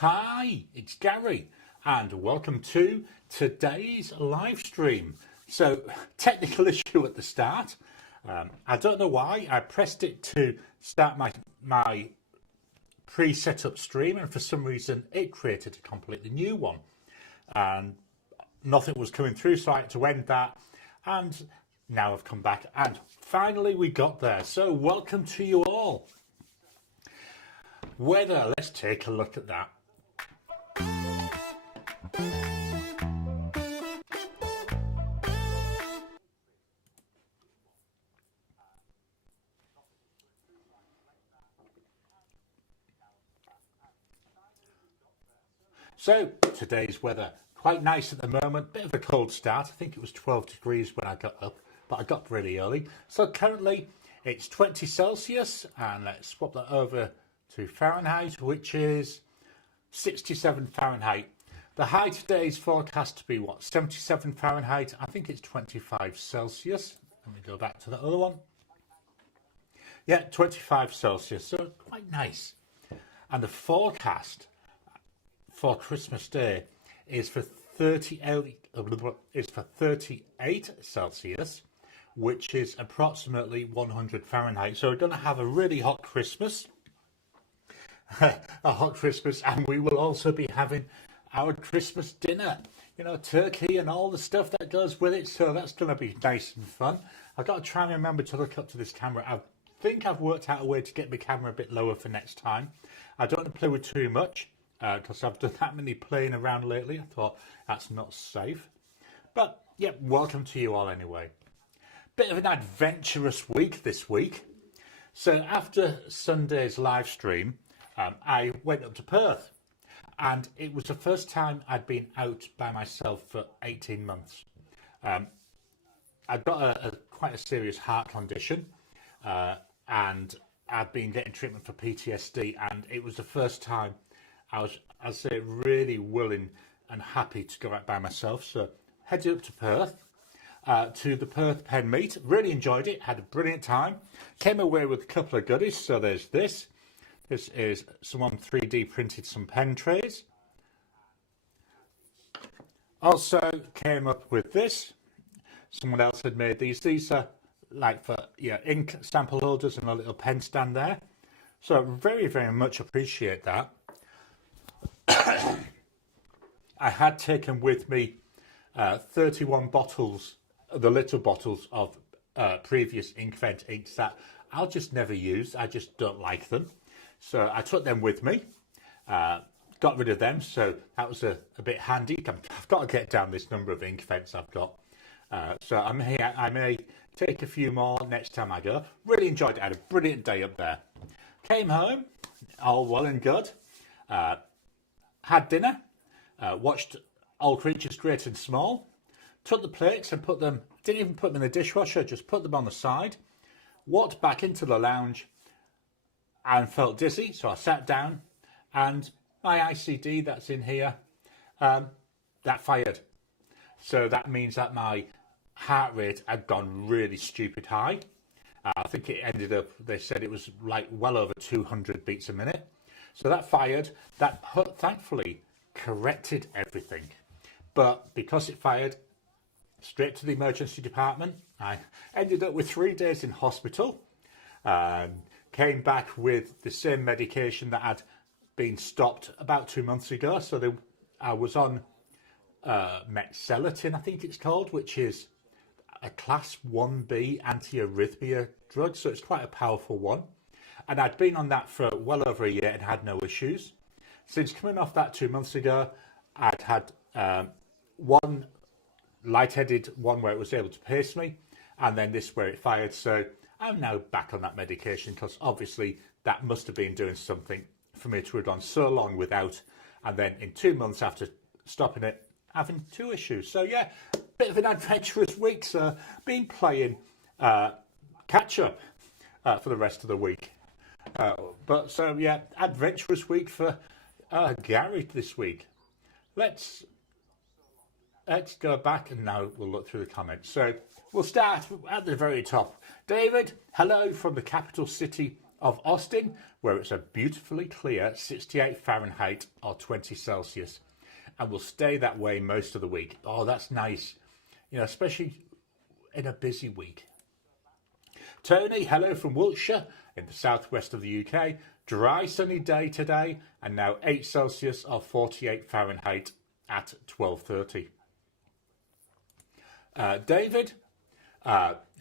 Hi, it's Gary, and welcome to today's live stream. So, technical issue at the start. I don't know why. I pressed it to start my pre-set up stream, and for some reason it created a completely new one, and nothing was coming through, so I had to end that. And now I've come back, and finally we got there. So, welcome to you all. Weather, let's take a look at that. So today's weather, quite nice at the moment, bit of a cold start. I think it was 12 degrees when I got up, but I got up really early. So currently it's 20 Celsius, and let's swap that over to Fahrenheit, which is 67 Fahrenheit. The high today is forecast to be what, 77 Fahrenheit? I think it's 25 Celsius. Let me go back to the other one. Yeah, 25 Celsius, so quite nice. And the forecast for Christmas Day is for 38 Celsius, which is approximately 100 Fahrenheit. So we're going to have a really hot Christmas, a hot Christmas, and we will also be having our Christmas dinner. You know, turkey and all the stuff that goes with it. So that's going to be nice and fun. I've got to try and remember to look up to this camera. I think I've worked out a way to get my camera a bit lower for next time. I don't want to play with too much, because I've done that many playing around lately. I thought that's not safe. But yeah, welcome to you all anyway. Bit of an adventurous week this week. So after Sunday's live stream, I went up to Perth, and it was the first time I'd been out by myself for 18 months. I've got quite a serious heart condition, and I've been getting treatment for PTSD, and it was the first time I was, I'd say, really willing and happy to go out by myself. So headed up to Perth, to the Perth Pen Meet. Really enjoyed it, had a brilliant time. Came away with a couple of goodies. So there's this. This is someone 3D printed some pen trays. Also came up with this. Someone else had made these. These are like for ink sample holders and a little pen stand there. So very, very much appreciate that. I had taken with me 31 bottles, the little bottles of previous Inkvent inks that I'll just never use. I just don't like them. So I took them with me, got rid of them. So that was a bit handy. I've got to get down this number of Inkvents I've got. So I may take a few more next time I go. Really enjoyed it. I had a brilliant day up there. Came home, all well and good. Had dinner, watched All Creatures Great and Small, took the plates and put them, didn't even put them in the dishwasher, just put them on the side, walked back into the lounge and felt dizzy, so I sat down, and my ICD that's in here, that fired. So that means that my heart rate had gone really stupid high. I think it ended up, they said it was like well over 200 beats a minute. So that fired, that thankfully corrected everything. But because it fired, straight to the emergency department. I ended up with 3 days in hospital. Came back with the same medication that had been stopped about 2 months ago. So I was on Metcelatin, I think it's called, which is a class 1B anti-arrhythmia drug. So it's quite a powerful one. And I'd been on that for well over a year and had no issues. Since coming off that 2 months ago, I'd had one lightheaded one where it was able to pace me, and then this where it fired. So I'm now back on that medication, because obviously that must have been doing something for me to have gone so long without, and then in 2 months after stopping it, having two issues. So yeah, bit of an adventurous week. So been playing catch up for the rest of the week. But so yeah, adventurous week for Gary this week. Let's go back, and now we'll look through the comments. So we'll start at the very top. David, hello from the capital city of Austin, where it's a beautifully clear 68 Fahrenheit or 20 Celsius, and will stay that way most of the week. Oh, that's nice, you know, especially in a busy week. Tony, hello from Wiltshire in the southwest of the UK. Dry sunny day today, and now 8 Celsius or 48 Fahrenheit at 12:30. David,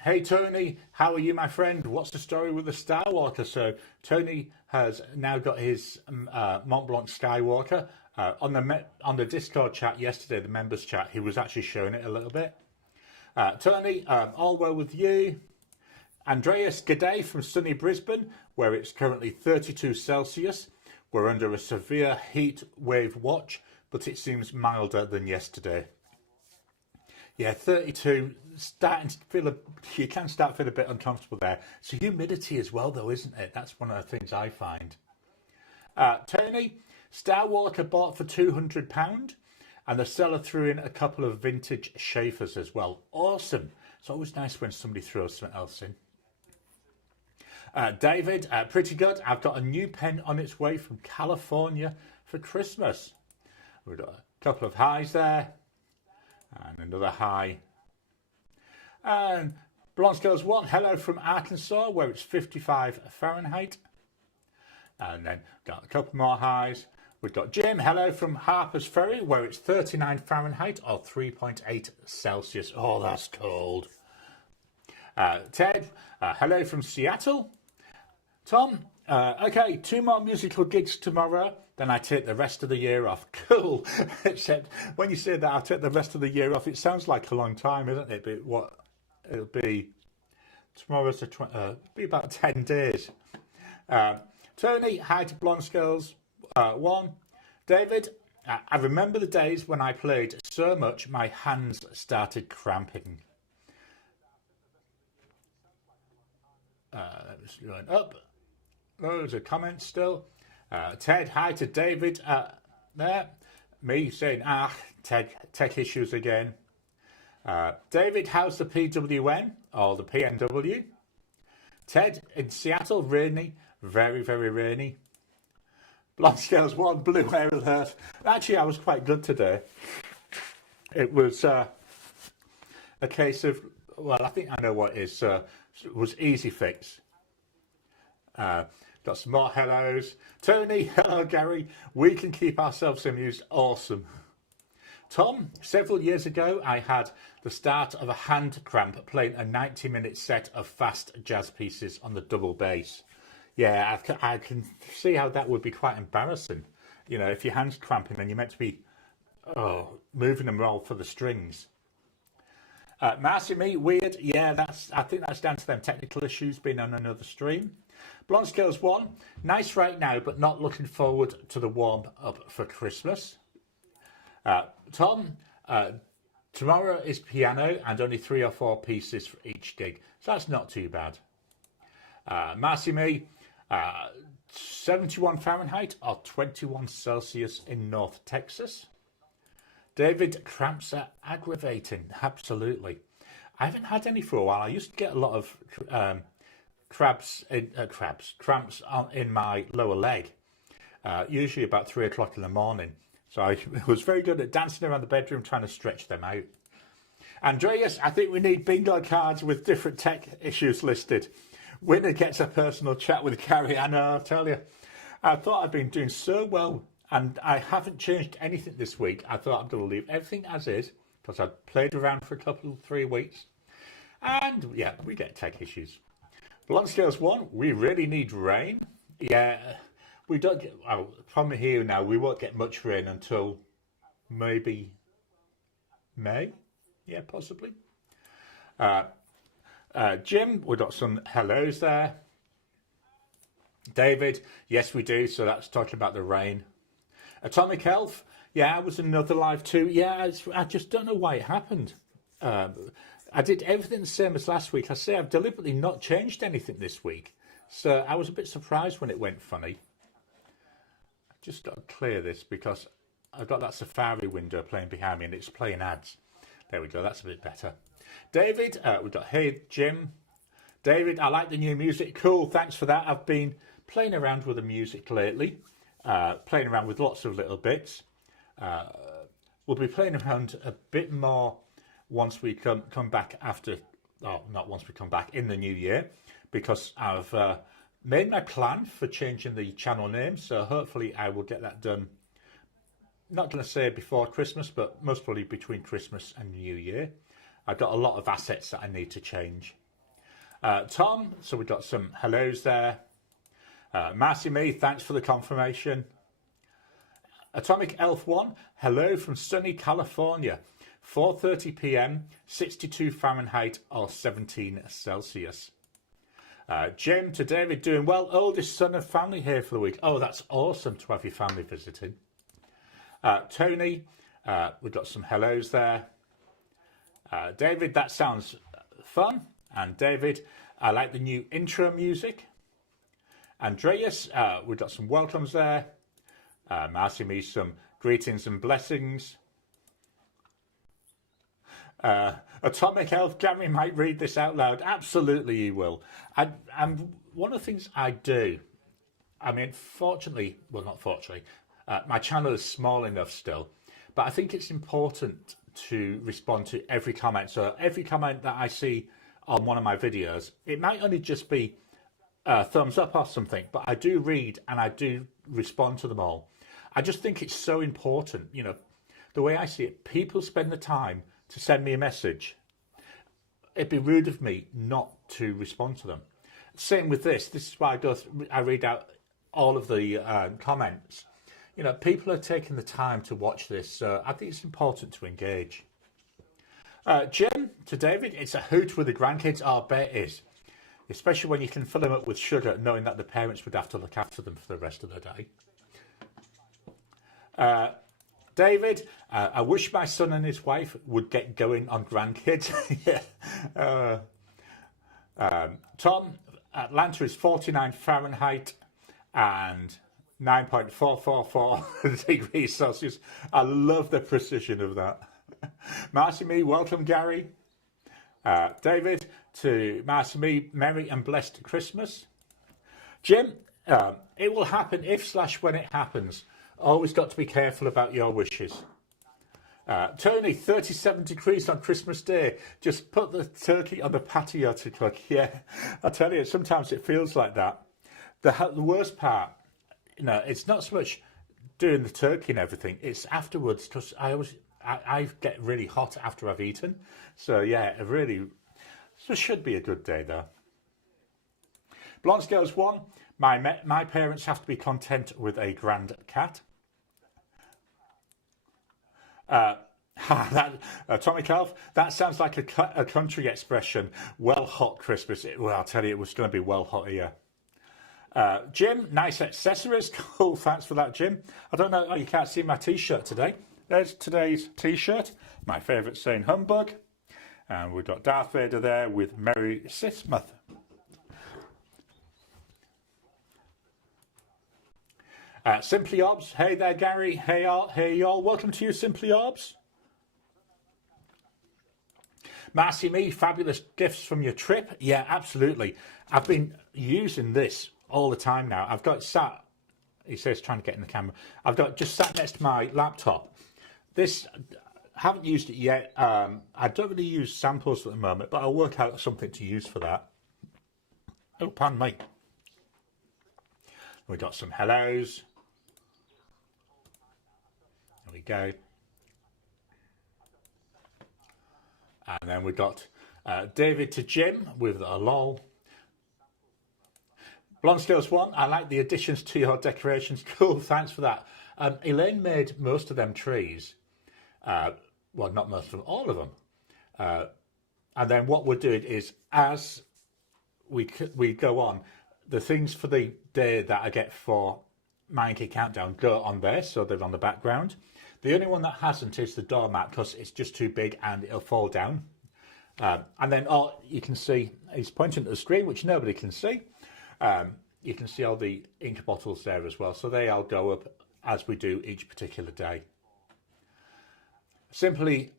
hey Tony, how are you, my friend? What's the story with the Skywalker? So Tony has now got his Mont Blanc Skywalker on the Discord chat yesterday, the members chat. He was actually showing it a little bit. Tony, all well with you? Andreas, g'day from sunny Brisbane, where it's currently 32 Celsius. We're under a severe heat wave watch, but it seems milder than yesterday. Yeah, 32, starting to feel you can start to feel a bit uncomfortable there. It's humidity as well, though, isn't it? That's one of the things I find. Tony, Skywalker bought for £200, and the seller threw in a couple of vintage Schaeffers as well. Awesome. It's always nice when somebody throws something else in. David, pretty good. I've got a new pen on its way from California for Christmas. We've got a couple of highs there. And another high. And Blonde Scales 1, hello from Arkansas, where it's 55 Fahrenheit. And then got a couple more highs. We've got Jim, hello from Harper's Ferry, where it's 39 Fahrenheit or 3.8 Celsius. Oh, that's cold. Ted, hello from Seattle. Tom, okay, 2 more musical gigs tomorrow, then I take the rest of the year off. Cool. Except when you say that I'll take the rest of the year off, it sounds like a long time, isn't it? But what it'll be tomorrow's be about 10 days. Tony, hi to Blonde Skulls 1. David, I remember the days when I played so much my hands started cramping. Let's go up. Loads of comments still. Ted, hi to David there. Me saying, tech issues again. David, how's the PWN or the PNW? Ted, in Seattle, rainy, very, very rainy. Blonde Scales 1, blue air alert. Actually, I was quite good today. It was a case of, well, I think I know what it is. It was easy fix. Got some more hellos. Tony, hello Gary. We can keep ourselves amused. Awesome. Tom, several years ago, I had the start of a hand cramp playing a 90-minute set of fast jazz pieces on the double bass. Yeah, I can see how that would be quite embarrassing. You know, if your hand's cramping and you're meant to be moving them all for the strings. Marcy, me, weird. Yeah, I think that's down to them technical issues being on another stream. Blonde Scales 1, nice right now, but not looking forward to the warm up for Christmas. Tom, tomorrow is piano and only 3 or 4 pieces for each gig, so that's not too bad. Marcy, me, 71 Fahrenheit or 21 Celsius in North Texas. David, cramps are aggravating. Absolutely. I haven't had any for a while. I used to get a lot of cramps in my lower leg, usually about 3 o'clock in the morning. So I was very good at dancing around the bedroom trying to stretch them out. Andreas, I think we need bingo cards with different tech issues listed. Winner gets a personal chat with Carrie. I know, I'll tell you. I thought I'd been doing so well, and I haven't changed anything this week. I thought I'm going to leave everything as is, because I'd played around for a couple of 3 weeks. And, yeah, we get tech issues. Blonde Scales 1, we really need rain. Yeah, we don't get, well, from here now, we won't get much rain until maybe May. Yeah, possibly. Jim, we've got some hellos there. David, yes, we do. So that's talking about the rain. Atomic Elf, yeah, I was in another live too. Yeah, I just don't know why it happened. I did everything the same as last week. I say I've deliberately not changed anything this week. So I was a bit surprised when it went funny. I just got to clear this because I've got that Safari window playing behind me and it's playing ads. There we go, that's a bit better. David, we've got, hey Jim. David, I like the new music. Cool, thanks for that. I've been playing around with the music lately, playing around with lots of little bits. We'll be playing around a bit more once we come back after, oh, not once we come back, in the new year, because I've made my plan for changing the channel name, so hopefully I will get that done. Not going to say before Christmas, but most probably between Christmas and New Year. I've got a lot of assets that I need to change. Tom, so we've got some hellos there. Marcy Me, thanks for the confirmation. Atomic Elf 1, hello from sunny California. 4:30 p.m, 62 Fahrenheit or 17 Celsius. Jim to David, doing well. Oldest son of family here for the week. Oh, that's awesome to have your family visiting. Tony, we've got some hellos there. David, that sounds fun. And David, I like the new intro music. Andreas, we've got some welcomes there. Marcy me some greetings and blessings. Atomic Elf, Gary might read this out loud. Absolutely he will. And one of the things I do, I mean, fortunately, well, not fortunately, my channel is small enough still, but I think it's important to respond to every comment. So every comment that I see on one of my videos, it might only just be a thumbs up or something, but I do read and I do respond to them all. I just think it's so important, you know, the way I see it, people spend the time to send me a message. It'd be rude of me not to respond to them. Same with this. This is why I read out all of the comments. You know, people are taking the time to watch this, so I think it's important to engage. Jim, to David, it's a hoot with the grandkids. I bet it is. Especially when you can fill them up with sugar, knowing that the parents would have to look after them for the rest of the day. David, I wish my son and his wife would get going on grandkids. Yeah. Tom, Atlanta is 49 Fahrenheit and 9.444 degrees Celsius. I love the precision of that. Marcy Me, welcome Gary. David, to Marcy Me, Merry and Blessed Christmas. Jim, it will happen if/when it happens. Always got to be careful about your wishes. Tony, 37 degrees on Christmas Day. Just put the turkey on the patio to cook. Yeah, I tell you, sometimes it feels like that. The worst part, you know, it's not so much doing the turkey and everything. It's afterwards, because I get really hot after I've eaten. So yeah, it should be a good day though. Blonde Scales 1. My parents have to be content with a grand cat. Atomic Elf, that sounds like a country expression. Well hot Christmas. Well, I'll tell you, it was going to be well hot here. Jim, nice accessories. Cool, thanks for that, Jim. I don't know, you can't see my t-shirt today. There's today's t-shirt, my favourite saying humbug. And we've got Darth Vader there with Merry Sismuth. Simply Orbs, hey there Gary, hey y'all, welcome to you Simply Orbs. Marcy Me, fabulous gifts from your trip. Yeah, absolutely. I've been using this all the time now. I've got sat, he says trying to get in the camera, I've got just sat next to my laptop. This, haven't used it yet. I don't really use samples at the moment, but I'll work out something to use for that. Oh, pardon me. We've got some hellos. There we go. And then we've got David to Jim with a lol. Blonde Scales 1, I like the additions to your decorations. Cool, thanks for that. Elaine made most of them trees. Well, not most of them, all of them. And then what we're doing is, as we go on, the things for the day that I get for Monkey Countdown go on there, so they're on the background. The only one that hasn't is the doormat, because it's just too big and it'll fall down. And then you can see, he's pointing at the screen, which nobody can see. You can see all the ink bottles there as well, so they all go up as we do each particular day. Simply,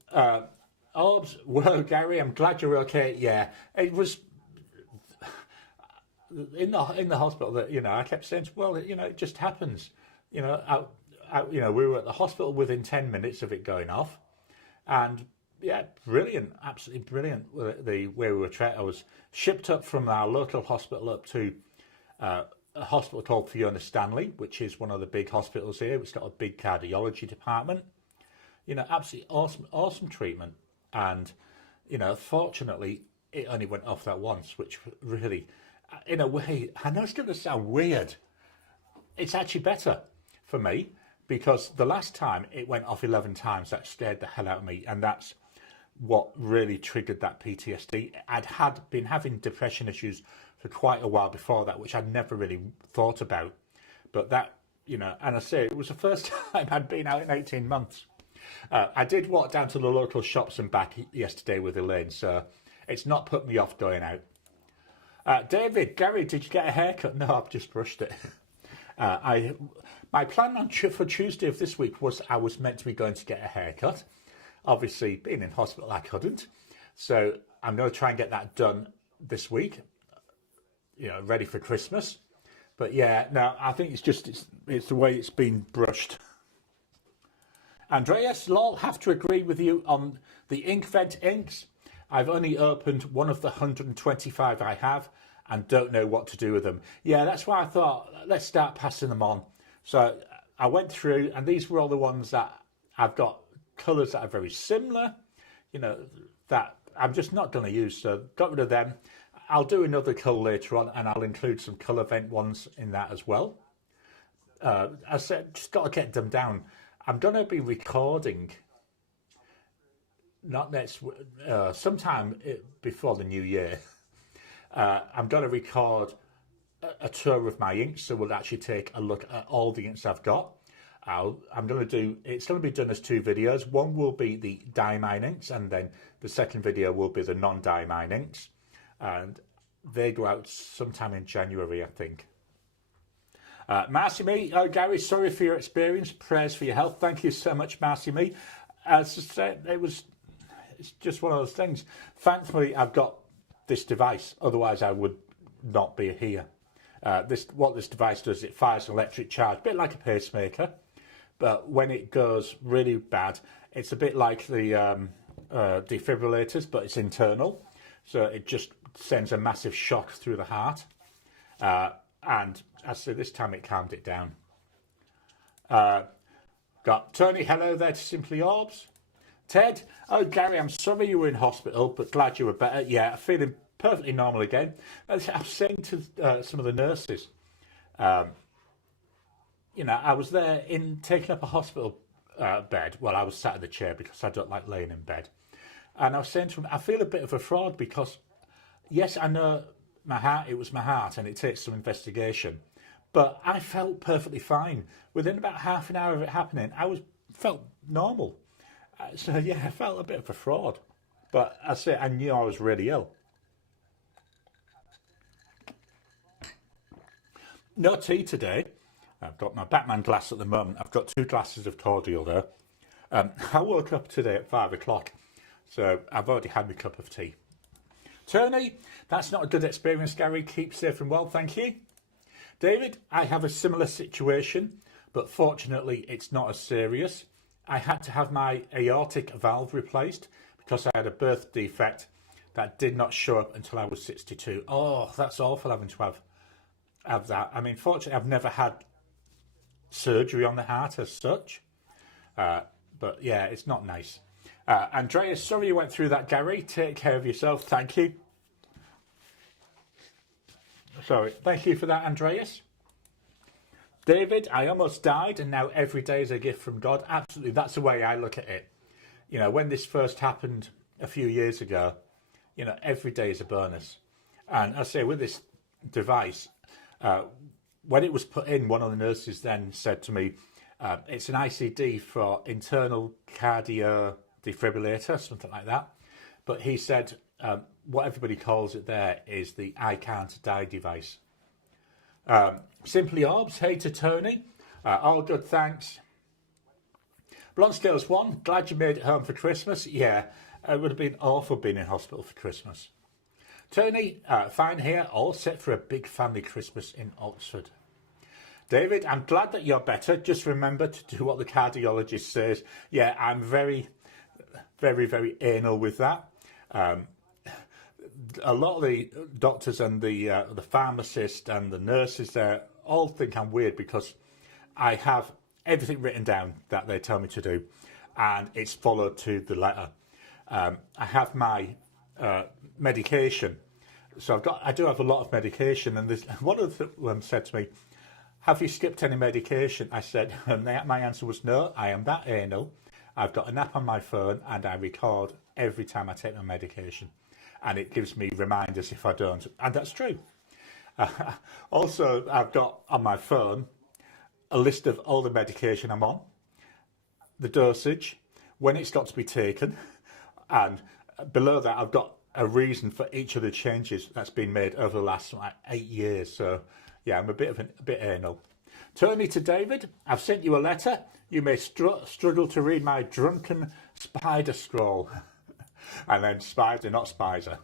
Orbs, well, Gary, I'm glad you're okay. Yeah, it was in the hospital, that I kept saying, well, it just happens. We were at the hospital within 10 minutes of it going off, and yeah, brilliant, absolutely brilliant. The way we were treated, I was shipped up from our local hospital up to a hospital called Fiona Stanley, which is one of the big hospitals here. It's got a big cardiology department. Absolutely awesome treatment. And, fortunately, it only went off that once, which really, in a way, I know it's going to sound weird. It's actually better for me, because the last time it went off 11 times, that scared the hell out of me. And that's what really triggered that PTSD. Had been having depression issues for quite a while before that, which I'd never really thought about. But that, and I say, it was the first time I'd been out in 18 months. I did walk down to the local shops and back yesterday with Elaine, so it's not put me off going out. Gary, did you get a haircut? No, I've just brushed it. My plan for Tuesday of this week was I was meant to be going to get a haircut. Obviously, being in hospital, I couldn't. So I'm going to try and get that done this week, ready for Christmas. But yeah, no, I think it's the way it's been brushed. Andreas, lol, have to agree with you on the Inkvent inks. I've only opened one of the 125 I have and don't know what to do with them. Yeah, that's why I thought, let's start passing them on. So I went through, and these were all the ones that I've got colours that are very similar, that I'm just not going to use. So got rid of them. I'll do another colour later on, and I'll include some colour vent ones in that as well. I said, just got to get them down. I'm going to be recording, not next, sometime before the new year. I'm going to record a tour of my inks, so we'll actually take a look at all the inks I've got. It's going to be done as two videos. One will be the diamine inks, and then the second video will be the non-diamine inks. And they go out sometime in January, I think. Marcy Me, Gary, sorry for your experience. Prayers for your health. Thank you so much, Marcy Me. As I said, it's just one of those things. Thankfully, I've got this device. Otherwise, I would not be here. What this device does, it fires an electric charge, a bit like a pacemaker. But when it goes really bad, it's a bit like the defibrillators, but it's internal. So it just sends a massive shock through the heart. And as I say, this time it calmed it down. Got Tony, hello there to Simply Orbs. Ted, Gary, I'm sorry you were in hospital, but glad you were better. Yeah, feeling perfectly normal again. I was saying to some of the nurses, I was there taking up a hospital bed. Well, I was sat in the chair because I don't like laying in bed. And I was saying to them, I feel a bit of a fraud because, yes, I know it was my heart and it takes some investigation. But I felt perfectly fine. Within about half an hour of it happening, felt normal. So, yeah, I felt a bit of a fraud. But I knew I was really ill. No tea today. I've got my Batman glass at the moment. I've got 2 glasses of cordial there. I woke up today at 5 o'clock, so I've already had my cup of tea. Tony, that's not a good experience, Gary. Keep safe and well, thank you. David, I have a similar situation, but fortunately it's not as serious. I had to have my aortic valve replaced because I had a birth defect that did not show up until I was 62. Oh, that's awful having to have that. I mean, fortunately, I've never had surgery on the heart as such. But yeah, it's not nice. Andreas, sorry you went through that, Gary. Take care of yourself. Thank you. Sorry. Thank you for that, Andreas. David, I almost died and now every day is a gift from God. Absolutely. That's the way I look at it. When this first happened a few years ago, every day is a bonus. And I say with this device, when it was put in, one of the nurses then said to me, it's an ICD for internal cardio defibrillator, something like that. But he said, what everybody calls it there is the I can't die device. Simply Orbs, hey to Tony. All good, thanks. Blonde Scales 1, glad you made it home for Christmas. Yeah, it would have been awful being in hospital for Christmas. Tony, fine here, all set for a big family Christmas in Oxford. David, I'm glad that you're better. Just remember to do what the cardiologist says. Yeah, I'm very, very anal with that. A lot of the doctors and the pharmacist and the nurses there all think I'm weird because I have everything written down that they tell me to do, and it's followed to the letter. I have my medication, so I do have a lot of medication, and one of them said to me, "Have you skipped any medication?" I said, and my answer was no. I am that anal. I've got an app on my phone, and I record every time I take my medication, and it gives me reminders if I don't, and that's true. Also, I've got on my phone a list of all the medication I'm on, the dosage, when it's got to be taken, and below that I've got a reason for each of the changes that's been made over the last 8 years. So yeah, I'm a bit anal. Tony to David, I've sent you a letter. You may struggle to read my drunken spider scroll. And then spider, not spider.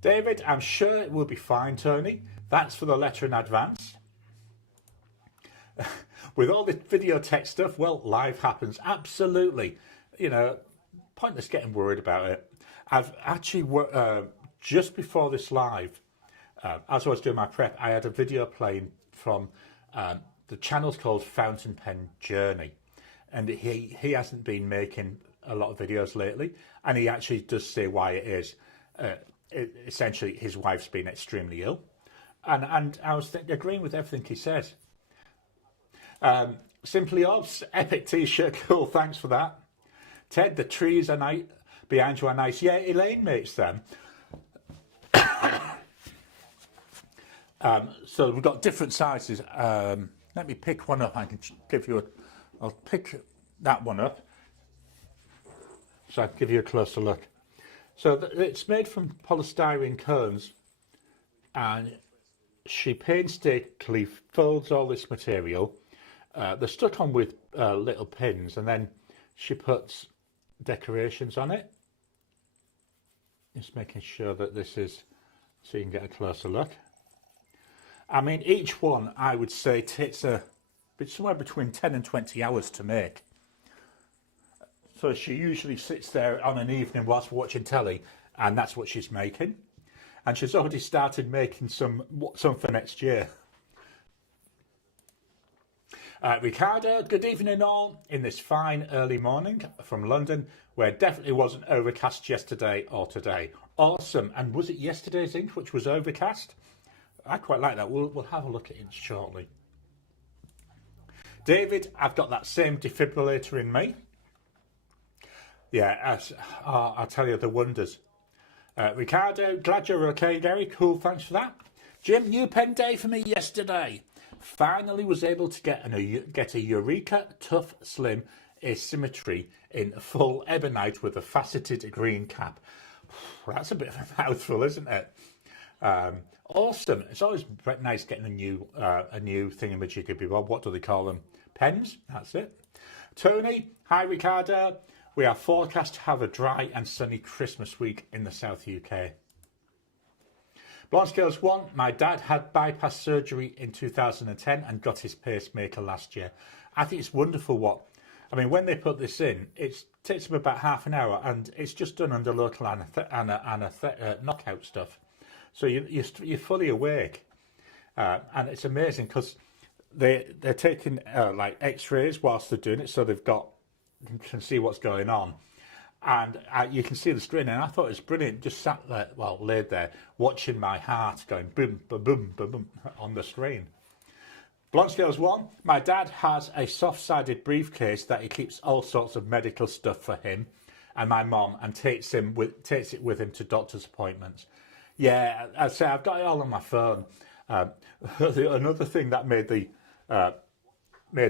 David, I'm sure it will be fine, Tony. Thanks for the letter in advance. With all this video tech stuff, well, life happens. Absolutely. You know, pointless getting worried about it. I've actually, just before this live, as I was doing my prep, I had a video playing from the channel's called Fountain Pen Journey. And he hasn't been making a lot of videos lately. And he actually does say why it is. Essentially, his wife's been extremely ill. And I was agreeing with everything he says. Simply Obs, epic t-shirt, cool, thanks for that. Ted, the trees are nice, behind you are nice. Yeah, Elaine makes them. So we've got different sizes. Let me pick one up. I can give you I'll pick that one up so I can give you a closer look. So it's made from polystyrene cones, and she painstakingly folds all this material. They're stuck on with little pins, and then she puts decorations on it. Just making sure that this is, so you can get a closer look. I mean, each one, I would say, takes somewhere between 10 and 20 hours to make. So she usually sits there on an evening whilst watching telly, and that's what she's making. And she's already started making some for next year. Ricardo, good evening all, in this fine early morning from London, where it definitely wasn't overcast yesterday or today. Awesome. And was it yesterday's ink which was overcast? I quite like that. We'll have a look at it shortly. David, I've got that same defibrillator in me. Yeah, I'll tell you the wonders. Ricardo, glad you're okay, Gary. Cool, thanks for that. Jim, new pen day for me yesterday. Finally was able to get a Eureka Tough Slim Asymmetry in full ebonite with a faceted green cap. That's a bit of a mouthful, isn't it? Awesome. It's always nice getting a new thingamajiggy. What do they call them? Pens? That's it. Tony, hi Ricardo. We are forecast to have a dry and sunny Christmas week in the South UK. Blonde Scales 1, my dad had bypass surgery in 2010 and got his pacemaker last year. I think it's wonderful when they put this in, it takes them about half an hour, and it's just done under local knockout stuff. So you're fully awake. And it's amazing because they're taking like x-rays whilst they're doing it, so you can see what's going on. And you can see the screen, and I thought it was brilliant. Just sat there, laid there, watching my heart going boom, boom, boom, boom, boom on the screen. Blonde Scales 1, my dad has a soft-sided briefcase that he keeps all sorts of medical stuff for him and my mom, and takes it with him to doctor's appointments. Yeah, I'd say I've got it all on my phone. Another thing that made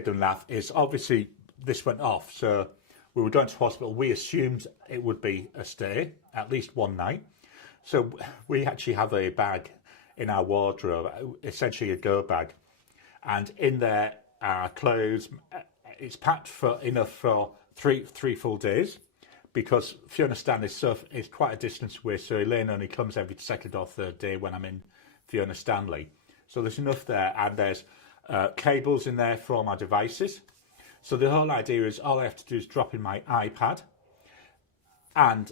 them laugh is obviously this went off, so we were going to hospital. We assumed it would be a stay, at least one night. So we actually have a bag in our wardrobe, essentially a go bag. And in there are clothes. It's packed enough for three full days. because Fiona Stanley stuff is quite a distance away, so Elaine only comes every second or third day when I'm in Fiona Stanley. So there's enough there, and there's cables in there for all my devices. So the whole idea is all I have to do is drop in my iPad and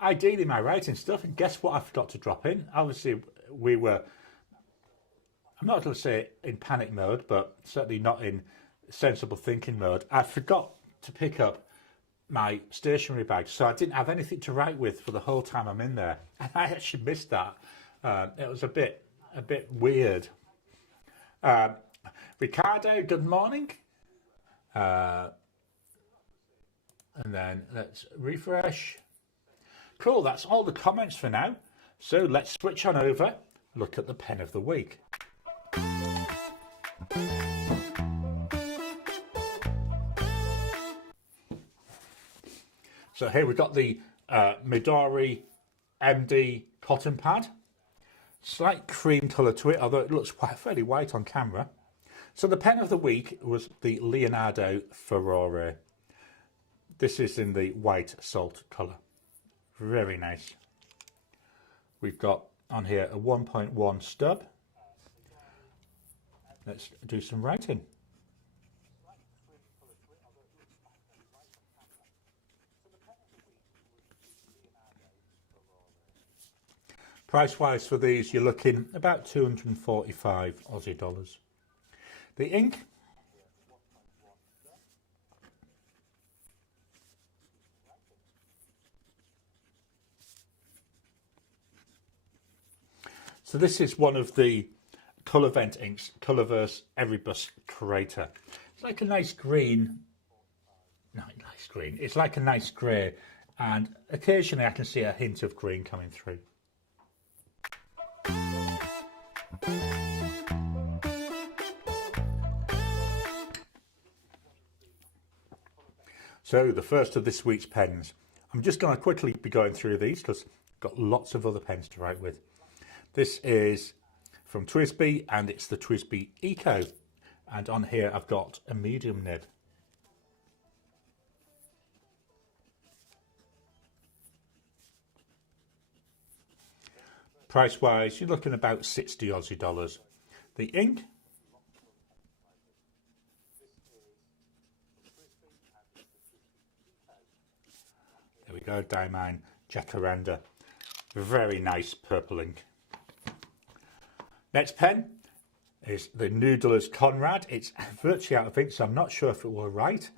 ideally my writing stuff. And guess what I forgot to drop in? Obviously, we were, I'm not going to say in panic mode, but certainly not in sensible thinking mode. I forgot to pick up my stationery bag, so I didn't have anything to write with for the whole time I'm in there. And I actually missed that. It was a bit weird. Ricardo, good morning. And then let's refresh. Cool, that's all the comments for now. So let's switch on over, look at the pen of the week. So here we've got the Midori MD cotton pad. Slight cream colour to it, although it looks fairly white on camera. So the pen of the week was the Leonardo Furore. This is in the white salt colour. Very nice. We've got on here a 1.1 stub. Let's do some writing. Price wise for these, you're looking about 245 Aussie dollars. The ink, so this is one of the Colourvent inks, Colourverse Erebus Creator. It's like a nice green, not nice green, it's like a nice grey, and occasionally I can see a hint of green coming through. So the first of this week's pens. I'm just going to quickly be going through these because I've got lots of other pens to write with. This is from TWSBI and it's the TWSBI Eco. And on here I've got a medium nib. Price wise, you're looking about 60 Aussie dollars. The ink, there we go, Diamine Jacaranda. Very nice purple ink. Next pen is the Noodler's Conrad. It's virtually out of ink, so I'm not sure if it will write.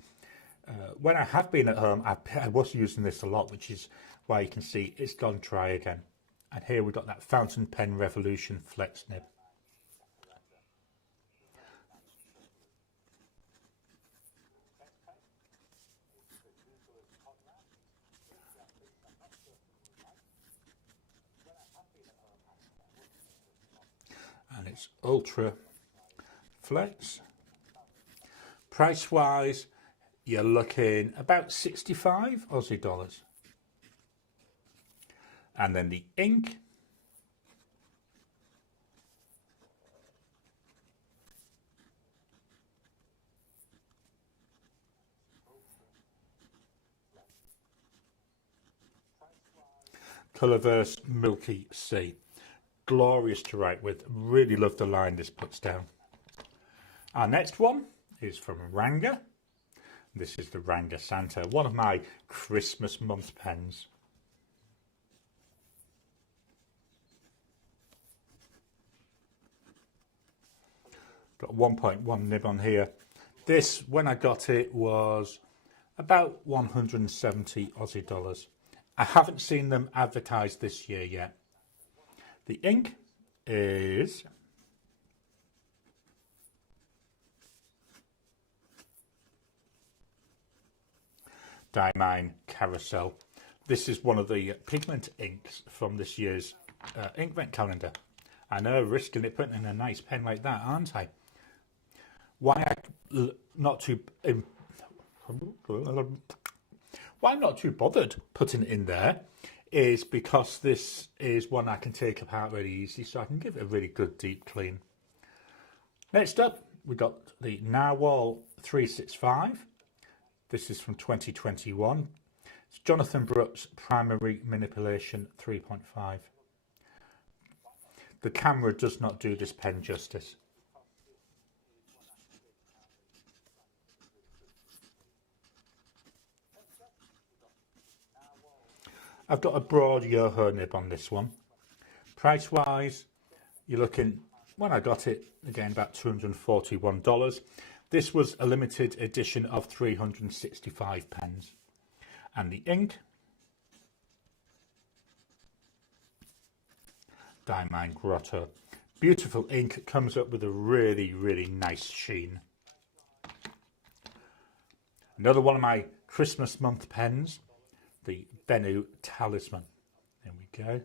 When I have been at home, I was using this a lot, which is why you can see it's gone dry again. And here we've got that Fountain Pen Revolution Flex nib. And it's Ultra Flex. Price wise, you're looking about 65 Aussie dollars. And then the ink, Colourverse Milky Sea. Glorious to write with. Really love the line this puts down. Our next one is from Ranga. This is the Ranga Santa, one of my Christmas month pens. Got 1.1 nib on here. This, when I got it, was about 170 Aussie dollars. I haven't seen them advertised this year yet. The ink is Diamine Carousel. This is one of the pigment inks from this year's Inkvent calendar. I know, risking it putting in a nice pen like that, aren't I? Why I'm not too bothered putting it in there is because this is one I can take apart really easily, so I can give it a really good deep clean. Next up, we got the Narwhal 365. This is from 2021. It's Jonathan Brooks Primary Manipulation 3.5. The camera does not do this pen justice. I've got a broad Yoho nib on this one. Price wise, you're looking, when I got it, again about $241. This was a limited edition of 365 pens. And the ink, Diamond Grotto. Beautiful ink, comes up with a really, really nice sheen. Another one of my Christmas month pens, the Bennu Talisman. There we go.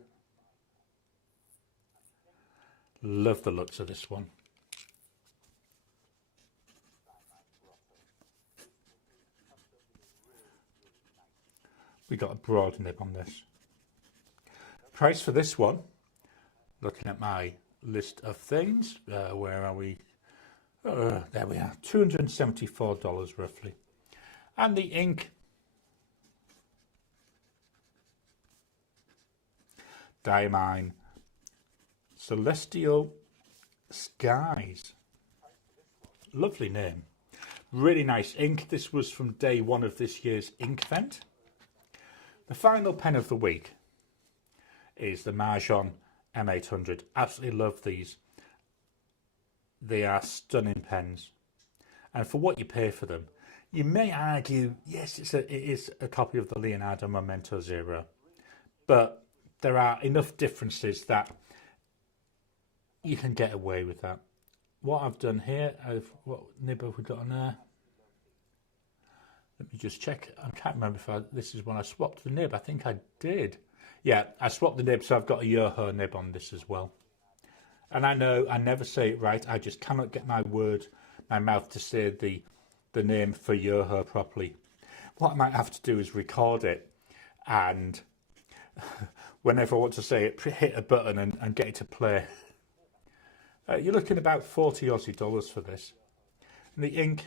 Love the looks of this one. We got a broad nib on this. Price for this one, looking at my list of things, where are we? There we are, $274 roughly. And the ink, Diamine Celestial Skies. Lovely name. Really nice ink. This was from day one of this year's ink event. The final pen of the week is the Mahjong M800. Absolutely love these. They are stunning pens. And for what you pay for them, you may argue, yes, it is a copy of the Leonardo Memento Zero. But there are enough differences that you can get away with that. What I've done here, what nib have we got on there? Let me just check. I can't remember if this is when I swapped the nib. I think I did. Yeah, I swapped the nib, so I've got a Yoho nib on this as well. And I know I never say it right. I just cannot get my mouth to say the name for Yoho properly. What I might have to do is record it, and whenever I want to say it, hit a button and get it to play. You're looking about 40 Aussie dollars for this. And the ink,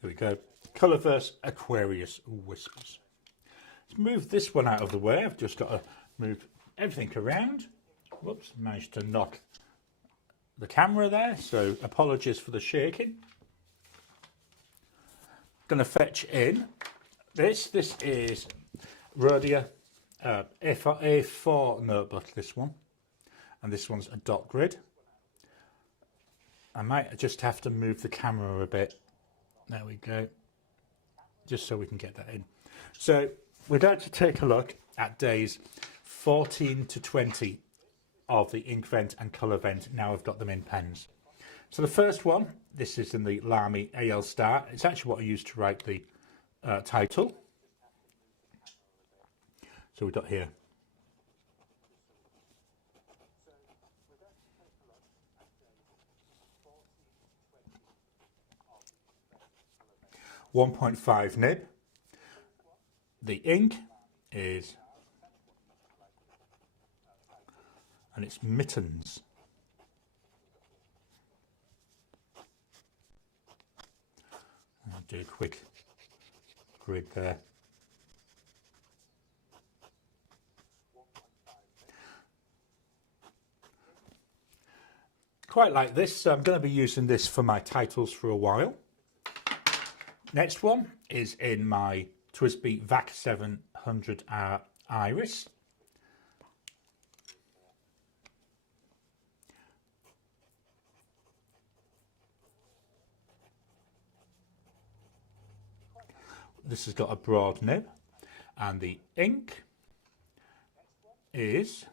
there we go. Colourverse Aquarius Whispers. Let's move this one out of the way. I've just got to move everything around. Whoops, managed to knock the camera there, so apologies for the shaking. Going to fetch in this. This is Rhodia A4 notebook, this one. And this one's a dot grid. I might just have to move the camera a bit. There we go. Just so we can get that in. So we're going to take a look at days 14 to 20 of the ink vent and colour vent. Now I've got them in pens. So the first one, this is in the Lamy AL Star. It's actually what I used to write the title. So we've got here. .5 nib. The ink is, and it's Mittens. I'll do a quick grid there. Quite like this, so I'm going to be using this for my titles for a while. Next one is in my TWSBI VAC 700R Iris. This has got a broad nib, and the ink is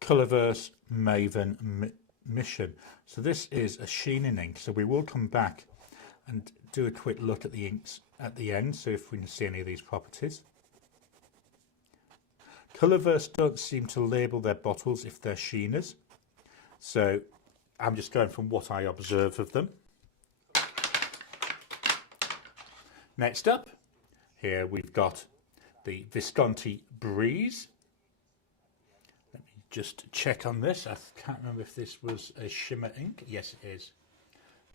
Colourverse Maven Mission. So this is a sheening ink, so we will come back and do a quick look at the inks at the end, so if we can see any of these properties. Colourverse don't seem to label their bottles if they're sheeners, so I'm just going from what I observe of them. Next up, here we've got the Visconti Breeze. Let me just check on this. I can't remember if this was a shimmer ink. Yes, it is.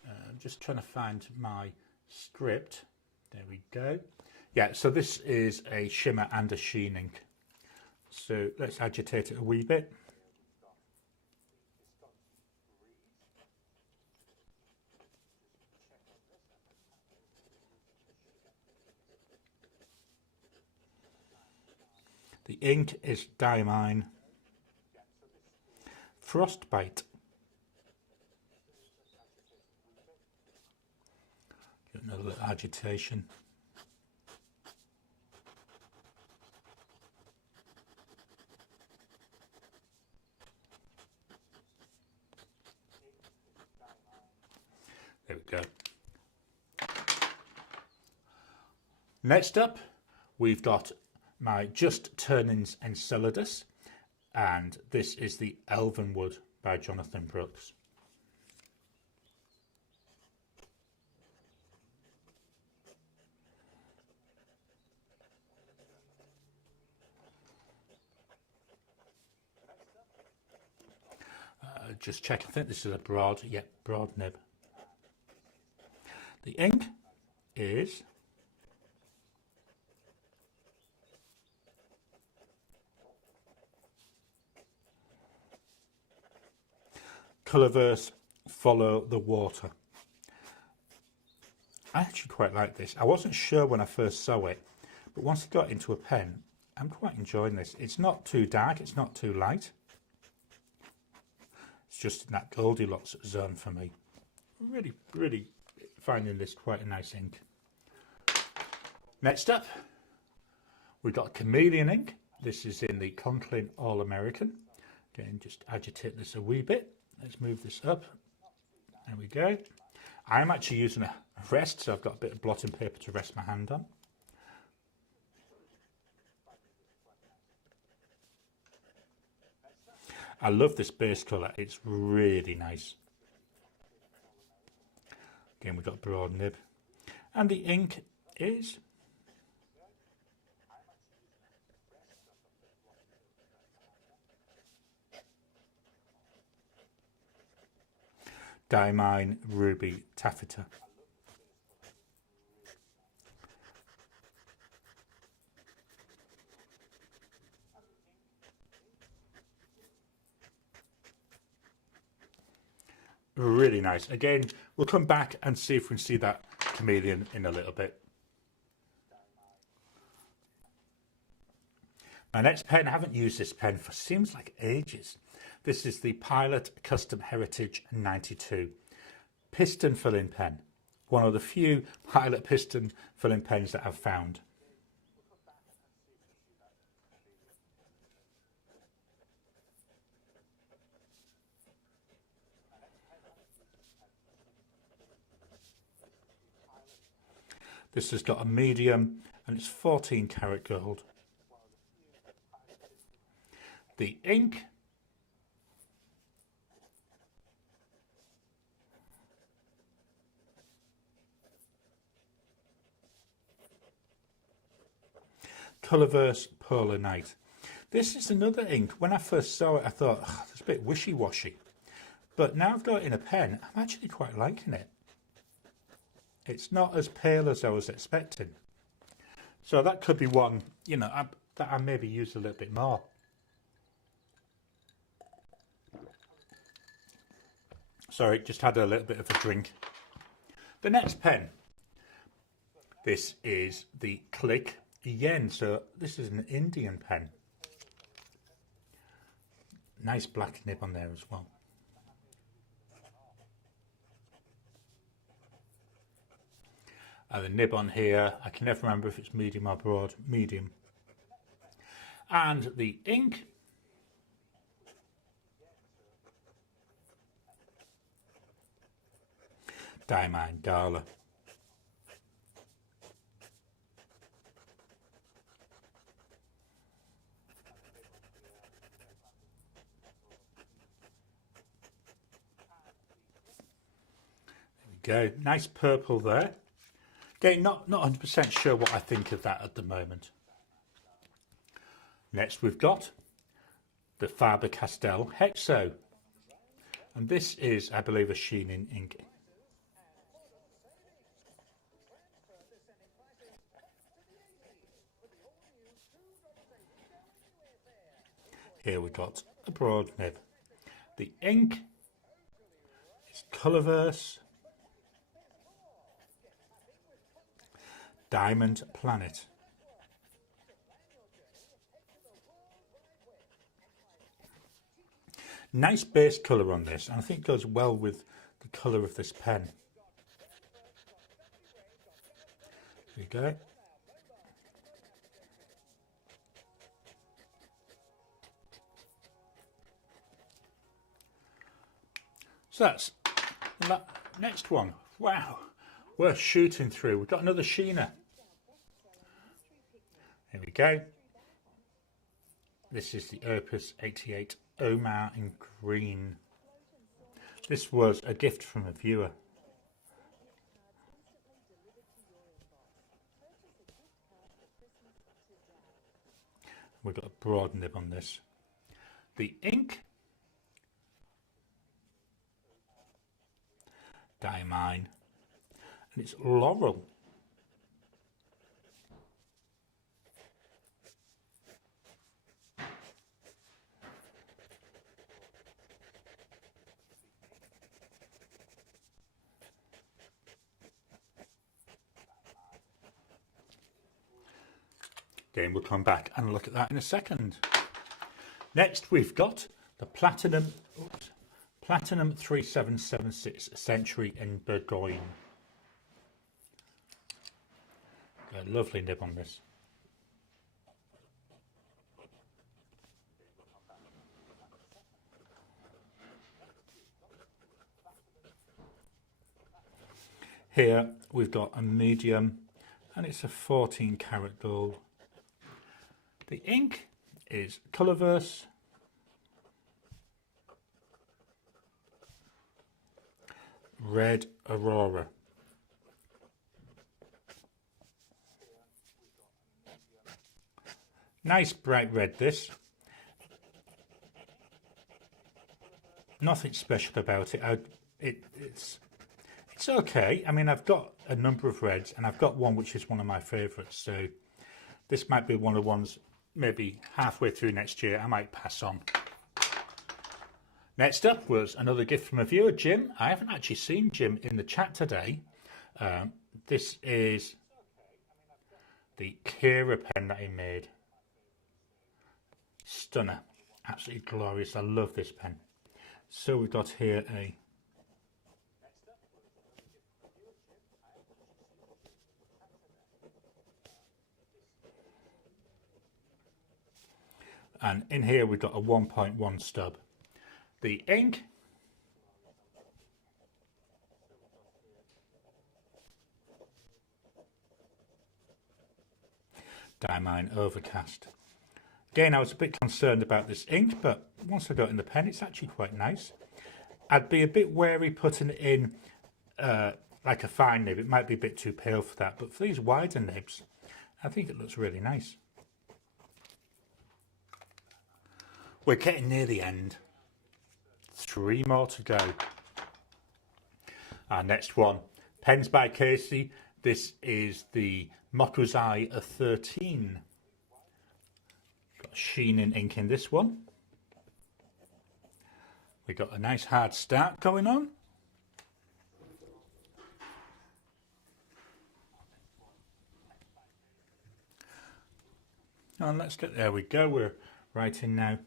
I'm just trying to find my script. There we go. Yeah, so this is a shimmer and a sheen ink. So let's agitate it a wee bit. The ink is Diamine Frostbite. Get another little agitation. There we go. Next up, we've got my Just Turnings Enceladus, and this is the Elvenwood by Jonathan Brooks. Just check, I think this is a broad nib. The ink is Colourverse Follow the Water. I actually quite like this. I wasn't sure when I first saw it, but once I got into a pen, I'm quite enjoying this. It's not too dark, it's not too light. It's just in that Goldilocks zone for me. Really finding this quite a nice ink. Next up, we've got Chameleon ink. This is in the Conklin All American. Again, just agitate this a wee bit. Let's move this up. There we go. I'm actually using a rest, so I've got a bit of blotting paper to rest my hand on. I love this base colour, it's really nice. Again, we've got broad nib. And the ink is Diamine Ruby Taffeta. Really nice. Again, we'll come back and see if we can see that chameleon in a little bit. My next pen, I haven't used this pen for seems like ages. This is the Pilot Custom Heritage 92 piston filling pen. One of the few Pilot piston filling pens that I've found. This has got a medium and it's 14 karat gold. The ink Colourverse Polar Night. This is another ink. When I first saw it, I thought, oh, it's a bit wishy-washy. But now I've got it in a pen, I'm actually quite liking it. It's not as pale as I was expecting. So that could be one, you know, that I maybe use a little bit more. Sorry, just had a little bit of a drink. The next pen. This is the Click Yen. So this is an Indian pen. Nice black nib on there as well. The nib on here, I can never remember if it's medium or broad. Medium. And the ink Diamine Gala. There we go. Nice purple there. Again, not 100% sure what I think of that at the moment. Next we've got the Faber-Castell Hexo. And this is, I believe, a sheening ink. Here we've got a broad nib. The ink is Colourverse Diamond Planet. Nice base colour on this, and I think it goes well with the colour of this pen. There you go. So that's the next one. Wow, we're shooting through. We've got another sheener. Here we go. This is the Opus 88 Omar in green. This was a gift from a viewer. We've got a broad nib on this. The ink, Diamine, and it's Laurel. Again, we'll come back and look at that in a second. Next, we've got the Platinum 3776 Century in Burgoyne. A lovely nib on this. Here we've got a medium, and it's a 14 karat gold. The ink is Colourverse Red Aurora. Nice bright red this. Nothing special about it. It's okay. I mean, I've got a number of reds, and I've got one which is one of my favourites. So this might be one of the ones maybe halfway through next year I might pass on. Next up was another gift from a viewer, Jim. I haven't actually seen Jim in the chat today. This is the Kira pen that he made. Stunner. Absolutely glorious. I love this pen. So we've got here a and in here we've got a 1.1 stub. The ink Diamine Overcast. Again, I was a bit concerned about this ink, but once I got it in the pen, it's actually quite nice. I'd be a bit wary putting it in like a fine nib. It might be a bit too pale for that, but for these wider nibs, I think it looks really nice. We're getting near the end. 3 more to go. Our next one, pens by Casey. This is the Mokuzai 13. Got sheening ink in this one. We got a nice hard start going on. And let's get, there we go, we're writing now.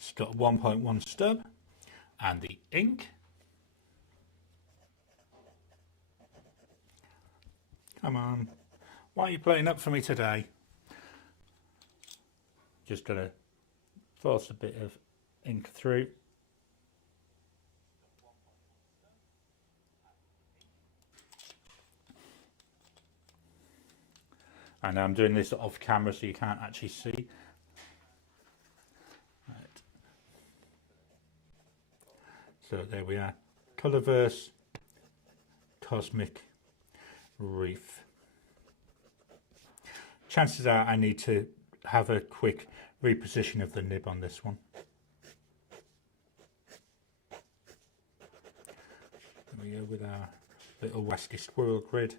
It's got a 1.1 stub and the ink. Come on, why are you playing up for me today? Just gonna force a bit of ink through. And I'm doing this off camera so you can't actually see. Right. So there we are. Colourverse Cosmic Reef. Chances are I need to have a quick reposition of the nib on this one. There we go with our little Westy squirrel grid.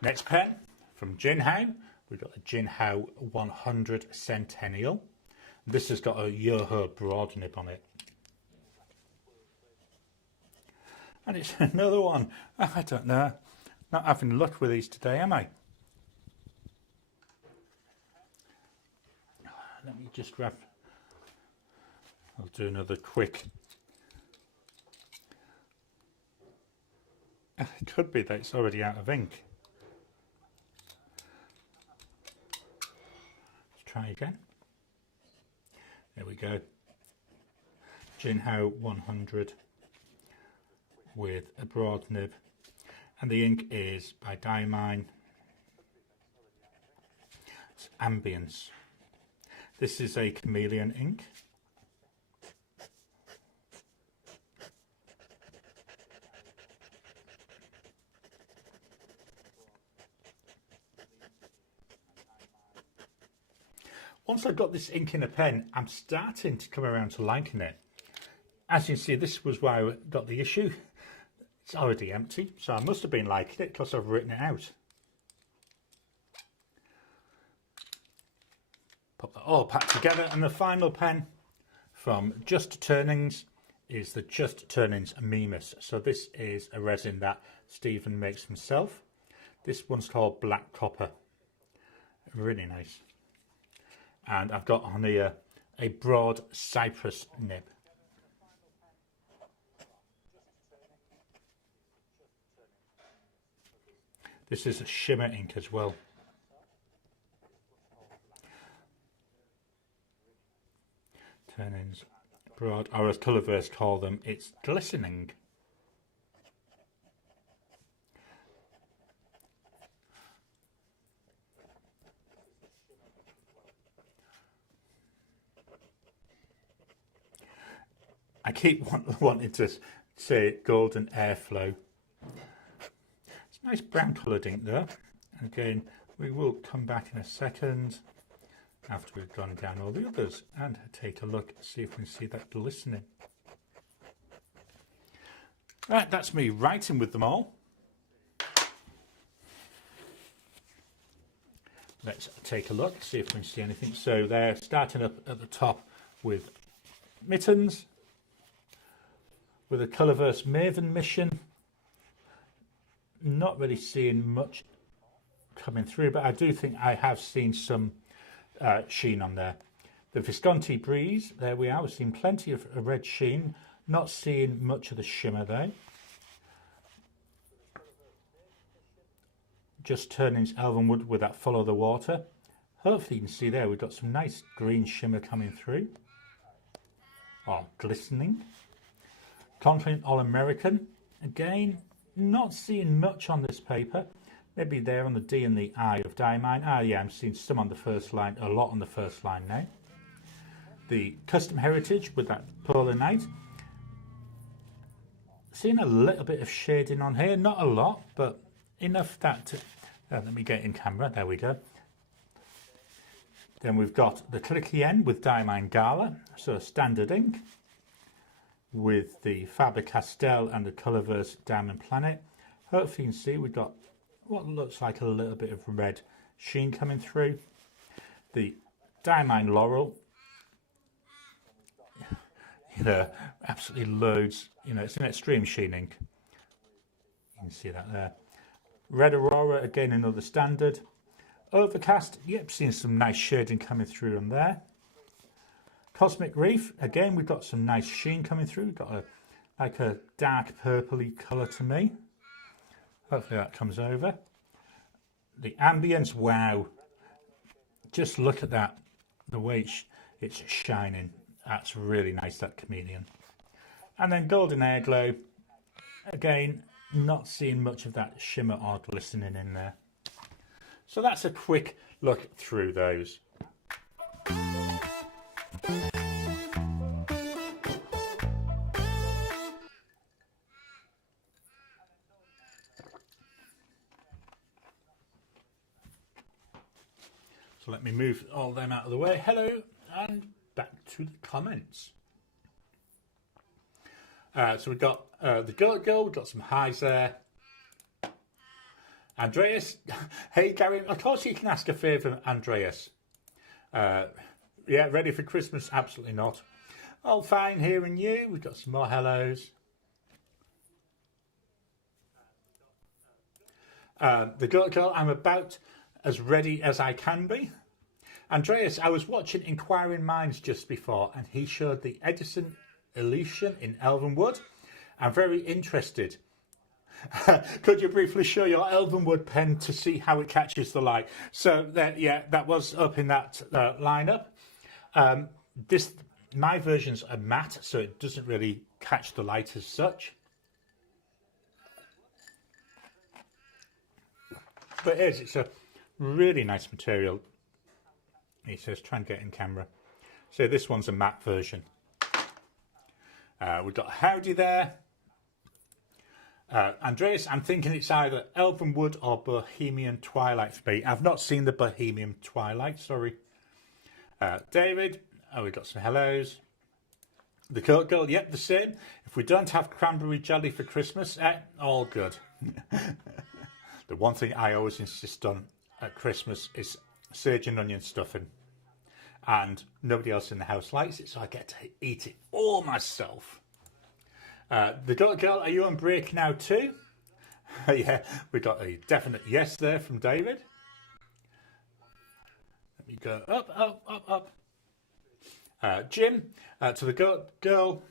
Next pen from Jinhao. We've got the Jinhao 100 Centennial. This has got a Yoho broad nib on it. And it's another one. I don't know. Not having luck with these today, am I? Let me just grab. I'll do another quick. It could be that it's already out of ink. Let's try again. There we go. Jinhao 100 with a broad nib, and the ink is by Diamine. It's Ambience. This is a chameleon ink. Once I've got this ink in a pen, I'm starting to come around to liking it. As you can see, this was why I got the issue. It's already empty, so I must have been liking it because I've written it out. Put that all packed together, and the final pen from Just Turnings is the Just Turnings Mimus. So this is a resin that Stephen makes himself. This one's called Black Copper. Really nice. And I've got on here a broad cypress nib. This is a shimmer ink as well. Turnings broad, or as Colourverse call them, it's glistening. I keep wanting to say golden airflow. It's nice brown coloured ink there. Again, we will come back in a second after we've gone down all the others and take a look, see if we can see that glistening. Right, that's me writing with them all. Let's take a look, see if we can see anything. So they're starting up at the top with Mittens, with a Colourverse Maven Mission. Not really seeing much coming through, but I do think I have seen some sheen on there. The Visconti Breeze, there we are. We've seen plenty of a red sheen. Not seeing much of the shimmer there. Just Turnings Elvenwood with that Follow the Water. Hopefully you can see there we've got some nice green shimmer coming through. Oh, glistening. Conklin All-American. Again, not seeing much on this paper. Maybe there on the D and the I of Diamine. Ah, yeah, I'm seeing some on the first line, a lot on the first line now. The Custom Heritage with that Polar Night. Seeing a little bit of shading on here, not a lot, but enough that to, let me get in camera, there we go. Then we've got the Clicky N with Diamine Gala, so standard ink, with the Faber-Castell and the Colourverse Diamond Planet. Hopefully you can see we've got what looks like a little bit of red sheen coming through. The Diamine Laurel, you know, absolutely loads, you know, it's an extreme sheen ink. You can see that there. Red Aurora, again another standard. Overcast, yep, seeing some nice shading coming through on there. Cosmic Reef, again we've got some nice sheen coming through. We've got a like a dark purpley colour to me. Hopefully that comes over. The Ambience, wow. Just look at that, the way it's shining. That's really nice, that chameleon. And then golden air glow. Again, not seeing much of that shimmer or glistening in there. So that's a quick look through those. So let me move all them out of the way. Hello, and back to the comments. So we've got the girl, we've got some highs there. Andreas, hey Gary, of course you can ask a favour, Andreas. Yeah, ready for Christmas? Absolutely not. All fine, hearing you. We've got some more hellos. The girl, I'm about as ready as I can be. Andreas, I was watching Inquiring Minds just before and he showed the Edison Elysian in Elvenwood. I'm very interested. Could you briefly show your Elvenwood pen to see how it catches the light? So yeah, that was up in that lineup. My versions are matte, so it doesn't really catch the light as such. But it's a really nice material. He says, try and get in camera. So this one's a matte version. We've got Howdy there. Andreas, I'm thinking it's either Elvenwood or Bohemian Twilight for me. I've not seen the Bohemian Twilight, sorry. David, we've got some hellos. The Coat Girl, yep, the same. If we don't have cranberry jelly for Christmas, all good. The one thing I always insist on at Christmas is sage and onion stuffing. And nobody else in the house likes it, so I get to eat it all myself. The Goat Girl, are you on break now too? Yeah, we got a definite yes there from David. Let me go up. Jim, to the Goat Girl.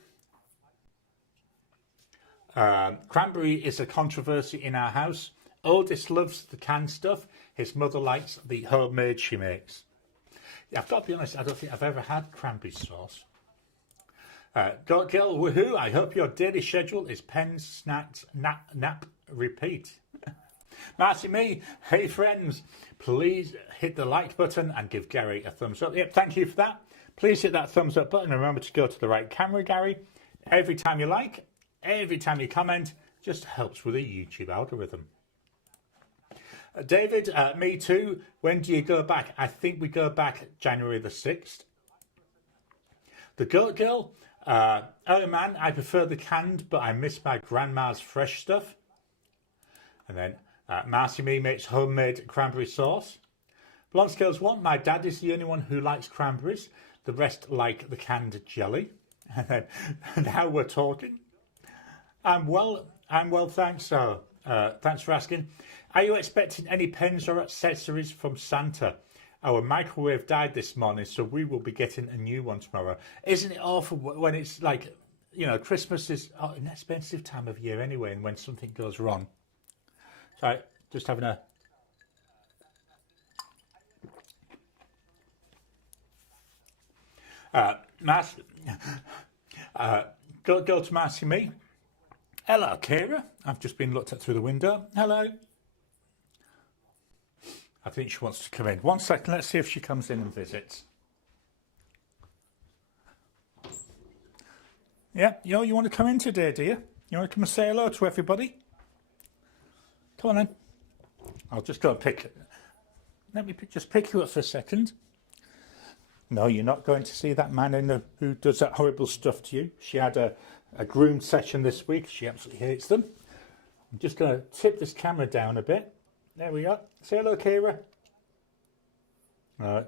Cranberry is a controversy in our house. Oldest loves the canned stuff. His mother likes the homemade she makes. Yeah, I've got to be honest, I don't think I've ever had cranberry sauce. Goat Girl, woohoo, I hope your daily schedule is pens, snacks, nap, repeat. Marcy Me, hey friends, please hit the like button and give Gary a thumbs up. Yep, thank you for that. Please hit that thumbs up button and remember to go to the right camera, Gary. Every time you like, every time you comment, just helps with the YouTube algorithm. David, me too. When do you go back? I think we go back January the 6th. The Goat Girl, oh man, I prefer the canned, but I miss my grandma's fresh stuff. And then Marcy Me makes homemade cranberry sauce. Blonde Scales 1, my dad is the only one who likes cranberries. The rest like the canned jelly. And then now we're talking. I'm well, thanks. So, thanks for asking. Are you expecting any pens or accessories from Santa? Our microwave died this morning, so we will be getting a new one tomorrow. Isn't it awful when it's like, you know, Christmas is an expensive time of year anyway, and when something goes wrong. So, just having a... Go to Marcy Me. Hello, Kira. I've just been looked at through the window. Hello. I think she wants to come in. 1 second, let's see if she comes in and visits. Yeah, you want to come in today, do you? You want to come and say hello to everybody? Come on then. I'll just go and pick... Let me just pick you up for a second. No, you're not going to see that man who does that horrible stuff to you. She had a groom session this week. She absolutely hates them. I'm just going to tip this camera down a bit. There we are. Say hello, Kira.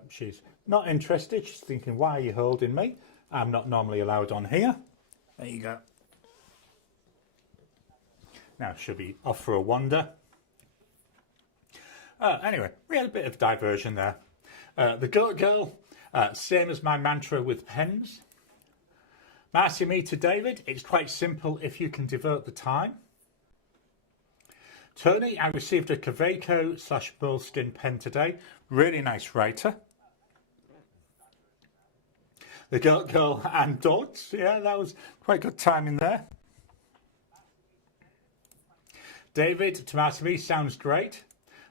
She's not interested. She's thinking, why are you holding me? I'm not normally allowed on here. There you go. Now she'll be off for a wander. Anyway, we had a bit of diversion there. The Goat Girl, same as my mantra with pens. Marcy Me to David, it's quite simple if you can devote the time. Tony, I received a Kaweco / Moleskine pen today. Really nice writer. The girl and dogs. Yeah, that was quite good timing there. David, tomato me sounds great.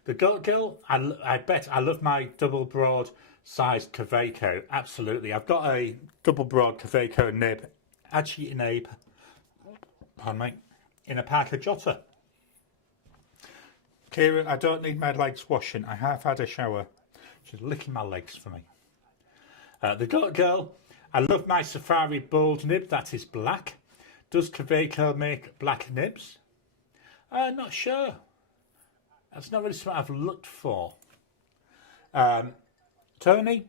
The girl, I bet I love my double broad sized Kaweco. Absolutely. I've got a double broad Kaweco nib, actually pardon me, in a Parker Jotta. Kira, I don't need my legs washing. I have had a shower. She's licking my legs for me. The girl, I love my Safari bold nib that is black. Does Kaweco make black nibs? Not sure. That's not really something I've looked for. Tony?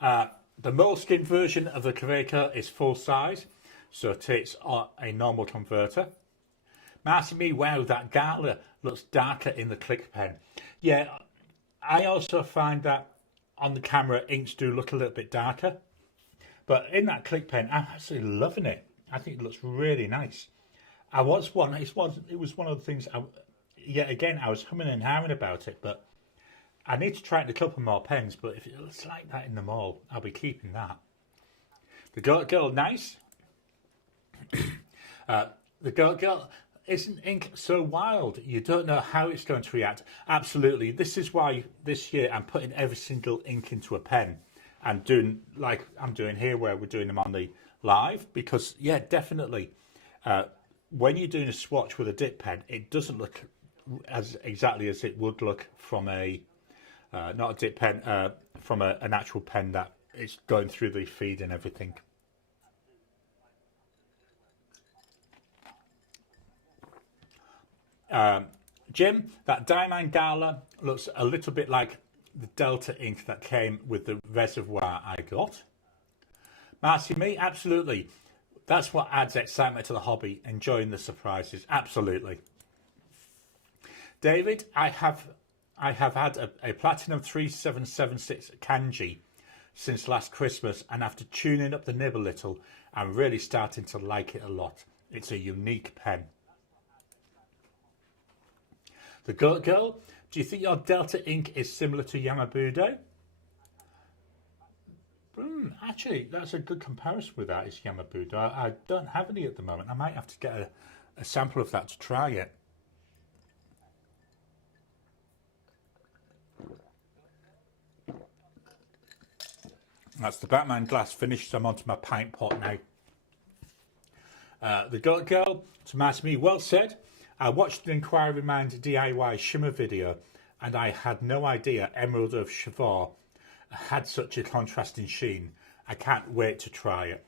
The moleskin version of the Kaweco is full size, so it takes a normal converter. Marcy me, wow, that Gala looks darker in the click pen. Yeah, I also find that on the camera inks do look a little bit darker, but in that click pen I'm absolutely loving it. I think it looks really nice. It was one of the things yet again I was humming and hawing about it, but I need to try it in a couple more pens, but if it looks like that in the mall, I'll be keeping that. The girl nice. The girl, isn't ink so wild? You don't know how it's going to react. Absolutely. This is why this year I'm putting every single ink into a pen and doing like I'm doing here where we're doing them on the live, because yeah, definitely when you're doing a swatch with a dip pen, it doesn't look as exactly as it would look from a not a dip pen, from an actual pen that is going through the feed and everything. Jim, that Diamond Gala looks a little bit like the Delta ink that came with the reservoir I got. Marcy, me, absolutely. That's what adds excitement to the hobby, enjoying the surprises. Absolutely. David, I have had a Platinum 3776 Kanji since last Christmas, and after tuning up the nib a little, I'm really starting to like it a lot. It's a unique pen. The girl, do you think your Delta ink is similar to Yamabudo? Actually, that's a good comparison with that, is Yamabudo. I don't have any at the moment. I might have to get a sample of that to try it. That's the Batman glass finished. I'm onto my pint pot now. The girl, to me, well said. I watched an Inquiry Mind DIY shimmer video and I had no idea Emerald of Chivor had such a contrasting sheen. I can't wait to try it.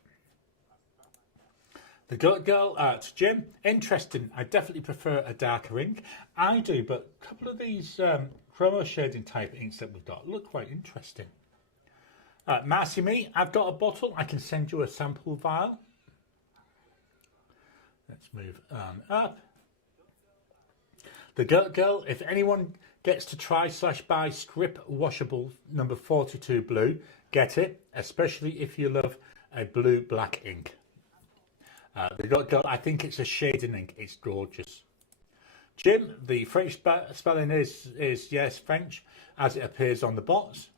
The girl to Jim, interesting. I definitely prefer a darker ink. I do, but a couple of these chromo shading type inks that we've got look quite interesting. Marcy me, I've got a bottle. I can send you a sample vial. Let's move on up. The girl, if anyone gets to try / buy Script Washable number 42 blue, get it, especially if you love a blue-black ink. The girl, I think it's a shading ink. It's gorgeous. Jim, the French spelling is yes, French, as it appears on the box.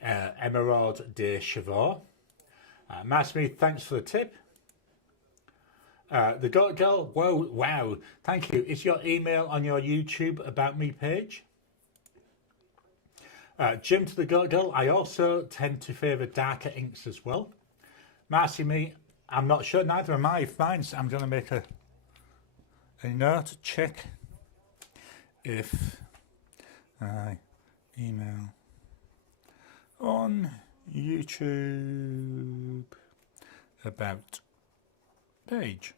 Emerald de Chivor. Matt Smith, thanks for the tip. The girl, whoa, wow, thank you. Is your email on your YouTube About Me page? Jim, to the girl, I also tend to favour darker inks as well. Marcy me, I'm not sure, neither am I. If mine's, I'm going to make a note to check if I email on YouTube About page.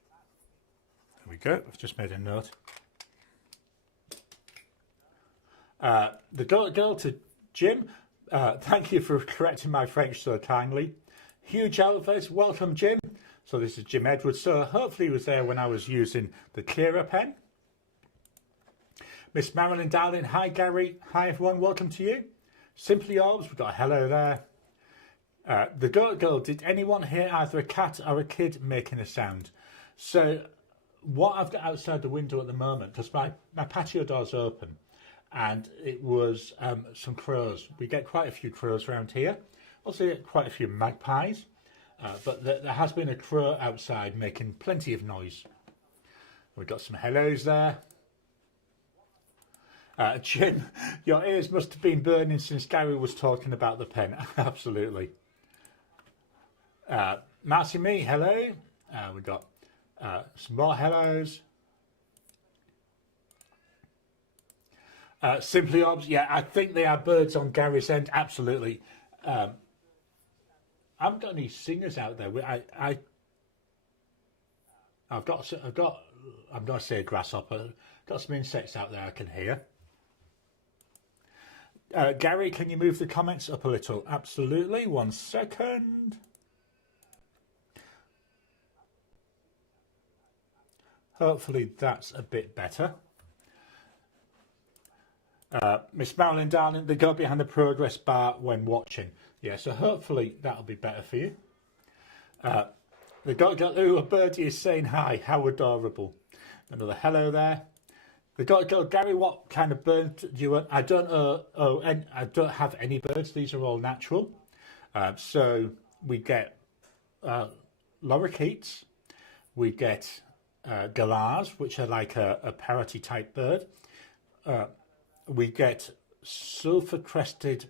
There we go, I've just made a note. The girl to Jim, thank you for correcting my French so kindly. Huge Alves, welcome Jim. So this is Jim Edwards. So hopefully he was there when I was using the clearer pen. Miss Marilyn Darling, hi Gary, hi everyone, welcome to you. Simply Orbs, we've got a hello there. The girl, did anyone hear either a cat or a kid making a sound? So what I've got outside the window at the moment, because my patio door's open, and it was some crows. We get quite a few crows around here. Also get quite a few magpies, but there has been a crow outside making plenty of noise. We've got some hellos there. Jim, your ears must have been burning since Gary was talking about the pen. Absolutely. Marcy Me, hello. We've got some more hellos. Simply Obs, yeah, I think they are birds on Gary's end. Absolutely. I haven't got any singers out there. I've got. I'm going to say grasshopper. Got some insects out there I can hear. Gary, can you move the comments up a little? Absolutely. 1 second. Hopefully that's a bit better. Miss Marilyn, darling, they go behind the progress bar when watching. Yeah, so hopefully that'll be better for you. The a birdie is saying hi. How adorable. Another hello there. The Gary, what kind of bird do you want? I don't I don't have any birds. These are all natural. So we get lorikeets. We get galahs, which are like a parroty type bird. We get sulphur-crested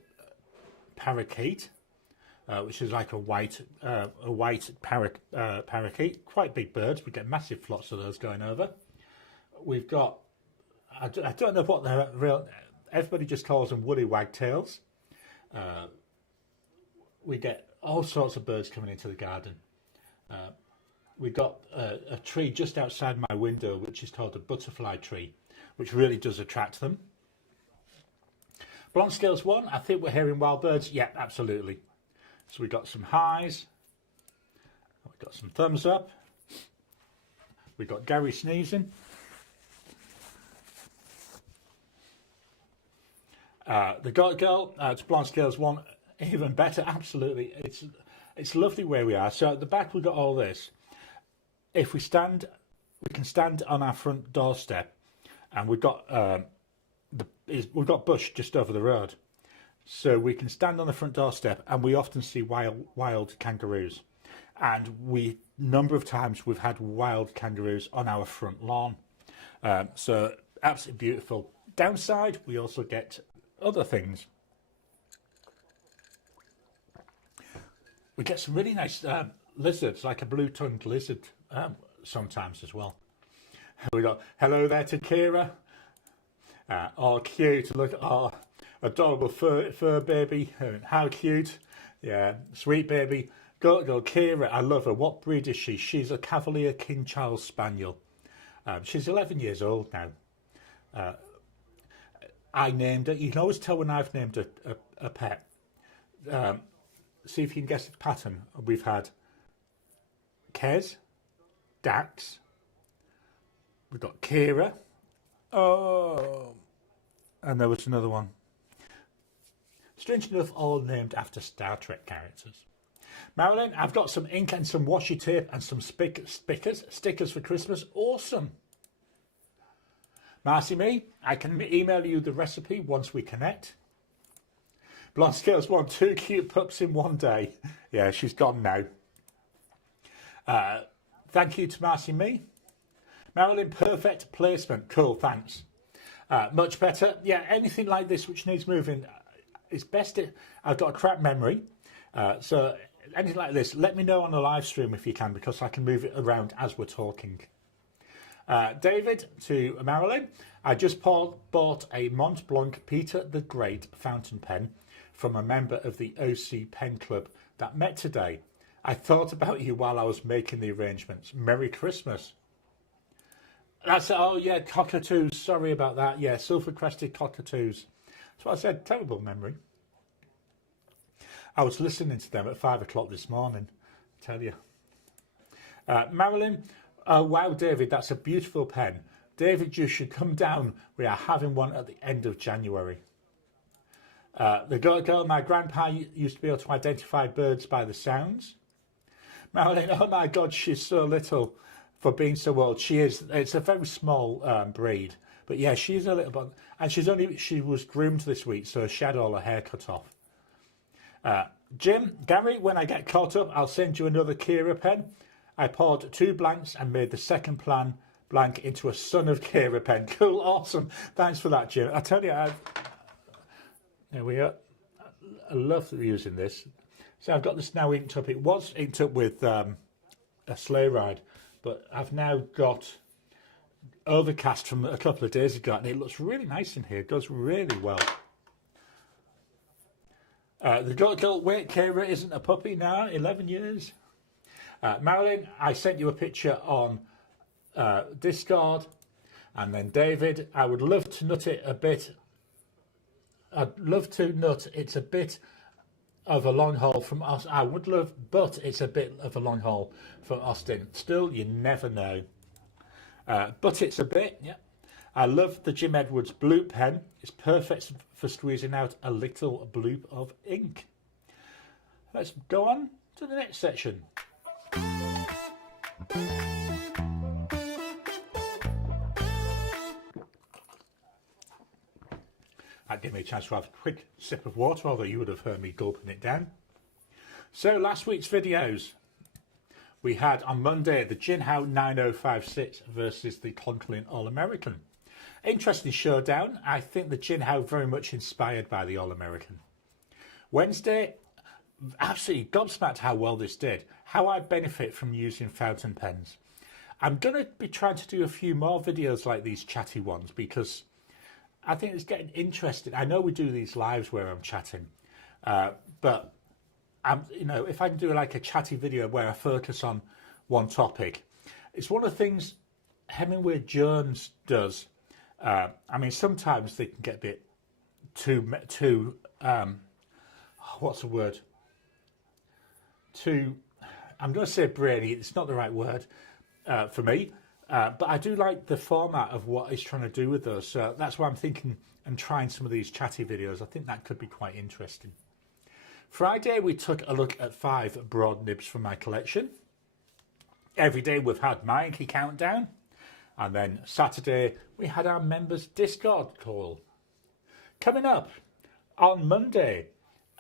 parakeet, which is like a white parakeet. Quite big birds. We get massive flocks of those going over. We've got, I don't know what they're real. Everybody just calls them woolly wagtails. We get all sorts of birds coming into the garden. We've got a tree just outside my window, which is called a butterfly tree, which really does attract them. Blonde Scales 1, I think we're hearing wild birds. Yeah, absolutely. So we've got some highs. We've got some thumbs up. We've got Gary sneezing. The Goat Girl, it's Blonde Scales 1, even better. Absolutely. It's lovely where we are. So at the back we've got all this. If we stand, we can stand on our front doorstep, and we've got we've got bush just over the road, so we can stand on the front doorstep, and we often see wild kangaroos, and number of times we've had wild kangaroos on our front lawn. So absolutely beautiful. Downside, we also get other things. We get some really nice lizards, like a blue-tongued lizard, sometimes as well. We got hello there to Kira. Oh, cute! Look, oh, adorable fur baby. How cute! Yeah, sweet baby. Go Kira. I love her. What breed is she? She's a Cavalier King Charles Spaniel. She's 11 years old now. I named her. You can always tell when I've named a pet. See if you can guess the pattern. We've had Kez, Dax. We've got Kira. Oh, and there was another one. Strange enough, all named after Star Trek characters. Marilyn, I've got some ink and some washi tape and some stickers for Christmas. Awesome. Marcy Me, I can email you the recipe once we connect. Blonde Scales 1, 2 cute pups in one day. Yeah, she's gone now. Thank you to Marcy Me. Marilyn, perfect placement. Cool, thanks. Much better. Yeah, anything like this which needs moving, it's best. I've got a crap memory. So anything like this, let me know on the live stream if you can, because I can move it around as we're talking. David to Marilyn, I just bought a Mont Blanc Peter the Great fountain pen from a member of the OC Pen Club that met today. I thought about you while I was making the arrangements. Merry Christmas. That's it. Oh, yeah, cockatoos. Sorry about that. Yeah, sulphur-crested cockatoos. That's what I said. Terrible memory. I was listening to them at 5 o'clock this morning, I tell you. Marilyn, oh, wow, David, that's a beautiful pen. David, you should come down. We are having one at the end of January. The girl, my grandpa used to be able to identify birds by the sounds. Marilyn, oh my God, she's so little for being so old. She is. It's a very small breed, But yeah, she's a little bit, and she was groomed this week, so she had all her hair cut off. Gary, when I get caught up, I'll send you another Kira pen. I poured 2 blanks and made the second blank into a Son of Kira pen. Cool, awesome. Thanks for that, Jim. I tell you, there we are. I love using this. So I've got this now inked up. It was inked up with a sleigh ride, but I've now got Overcast from a couple of days ago, and it looks really nice in here. It does really well. The adult weight Kira isn't a puppy now, 11 years. Marilyn, I sent you a picture on Discord. And then David, I would love to nut it a bit. I'd love to nut. It's a bit of a long haul from us. I would love, but it's a bit of a long haul from Austin. Still, you never know. But it's a bit, yeah. I love the Jim Edwards blue pen. It's perfect for squeezing out a little bloop of ink. Let's go on to the next section. That gave me a chance to have a quick sip of water, although you would have heard me gulping it down. So last week's videos. We had on Monday the Jinhao 9056 versus the Conklin All-American. Interesting showdown. I think the Jinhao very much inspired by the All-American. Wednesday, absolutely gobsmacked how well this did. How I benefit from using fountain pens. I'm going to be trying to do a few more videos like these chatty ones because I think it's getting interesting. I know we do these lives where I'm chatting, but if I can do like a chatty video where I focus on one topic, it's one of the things Hemingway Jones does. I mean, sometimes they can get a bit too what's the word? I'm going to say brainy. It's not the right word for me, but I do like the format of what he's trying to do with those. So that's why I'm thinking and trying some of these chatty videos. I think that could be quite interesting. Friday, we took a look at 5 broad nibs from my collection. Every day we've had my Inky Countdown. And then Saturday, we had our members Discord call. Coming up on Monday,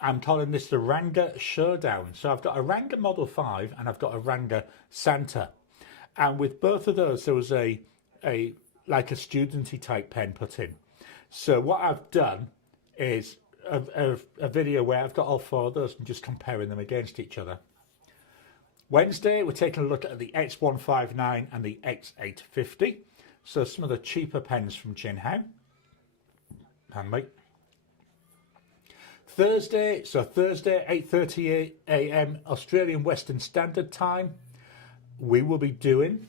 I'm calling this the Ranga Showdown. So I've got a Ranga Model 5 and I've got a Ranga Santa. And with both of those, there was a like a studenty type pen put in. So what I've done is a video where I've got all 4 of those and just comparing them against each other. Wednesday, we're taking a look at the X159 and the X850. So some of the cheaper pens from Jinhao. Pardon me. Thursday, 8:30 a.m. Australian Western Standard Time, we will be doing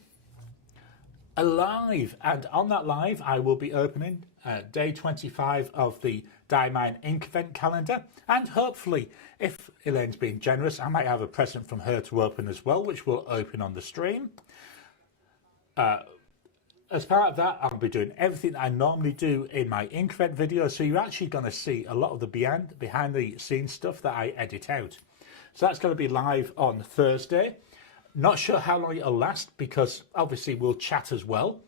a live. And on that live, I will be opening day 25 of the Diamine Ink event calendar. And hopefully, if Elaine's being generous, I might have a present from her to open as well, which will open on the stream. As part of that, I'll be doing everything I normally do in my ink event videos. So you're actually going to see a lot of the behind the scenes stuff that I edit out. So that's going to be live on Thursday. Not sure how long it'll last because obviously we'll chat as well.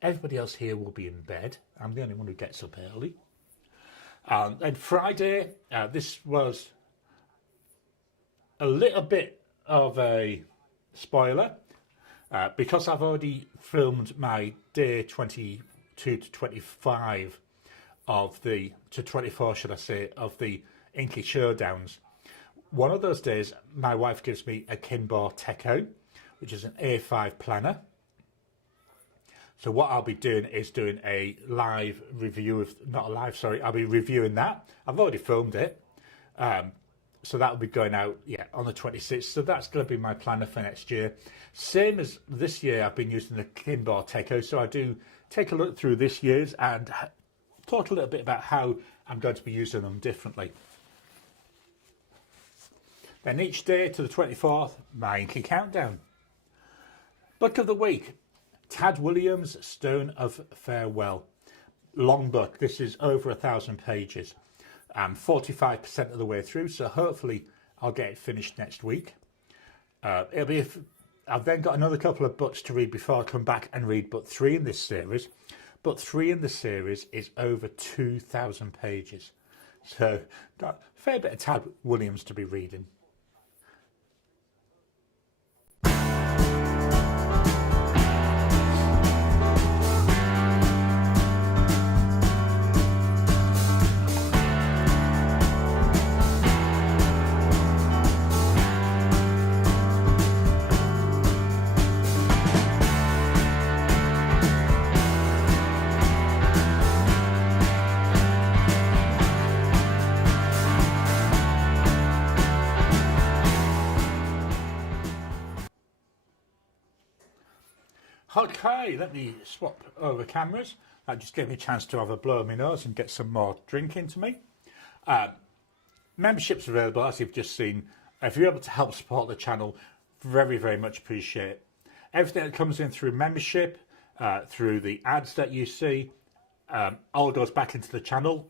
Everybody else here will be in bed. I'm the only one who gets up early. And Friday, this was a little bit of a spoiler because I've already filmed my day 22 to 25 to 24, should I say, of the Inky Showdowns. One of those days, my wife gives me a Kinbor Techo, which is an A5 planner. So what I'll be doing is doing a live review of, I'll be reviewing that. I've already filmed it. So that will be going out, on the 26th. So that's going to be my planner for next year. Same as this year, I've been using the Kinbor Techo. So I do take a look through this year's and talk a little bit about how I'm going to be using them differently. Then each day to the 24th, my Inky Countdown. Book of the week. Tad Williams, Stone of Farewell. Long book. This is over 1,000 pages. I'm 45% of the way through, so hopefully I'll get it finished next week. It'll be I've then got another couple of books to read before I come back and read book 3 in this series. Book 3 in the series is over 2,000 pages. So, got a fair bit of Tad Williams to be reading. Okay, let me swap over cameras. That just gave me a chance to have a blow in my nose and get some more drink into me. Memberships available, as you've just seen. If you're able to help support the channel, very, very much appreciate it. Everything that comes in through membership, through the ads that you see, all goes back into the channel.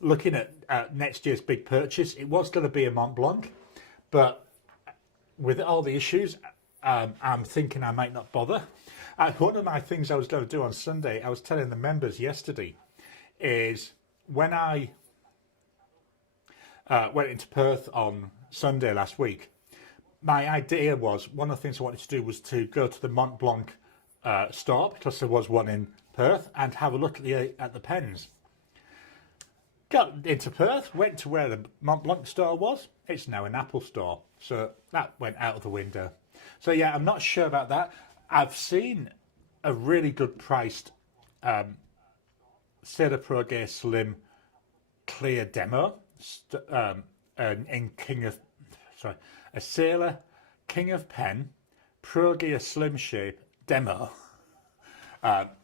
Looking at next year's big purchase, it was going to be a Mont Blanc, but with all the issues, I'm thinking I might not bother. One of my things I was going to do on Sunday, I was telling the members yesterday, is when I went into Perth on Sunday last week, my idea was, one of the things I wanted to do was to go to the Mont Blanc store, because there was one in Perth, and have a look at the pens. Got into Perth, went to where the Mont Blanc store was. It's now an Apple store, so that went out of the window. So yeah, I'm not sure about that. I've seen a really good priced Sailor Pro Gear Slim Clear Demo in a Sailor King of Pen Pro Gear Slim Shape Demo,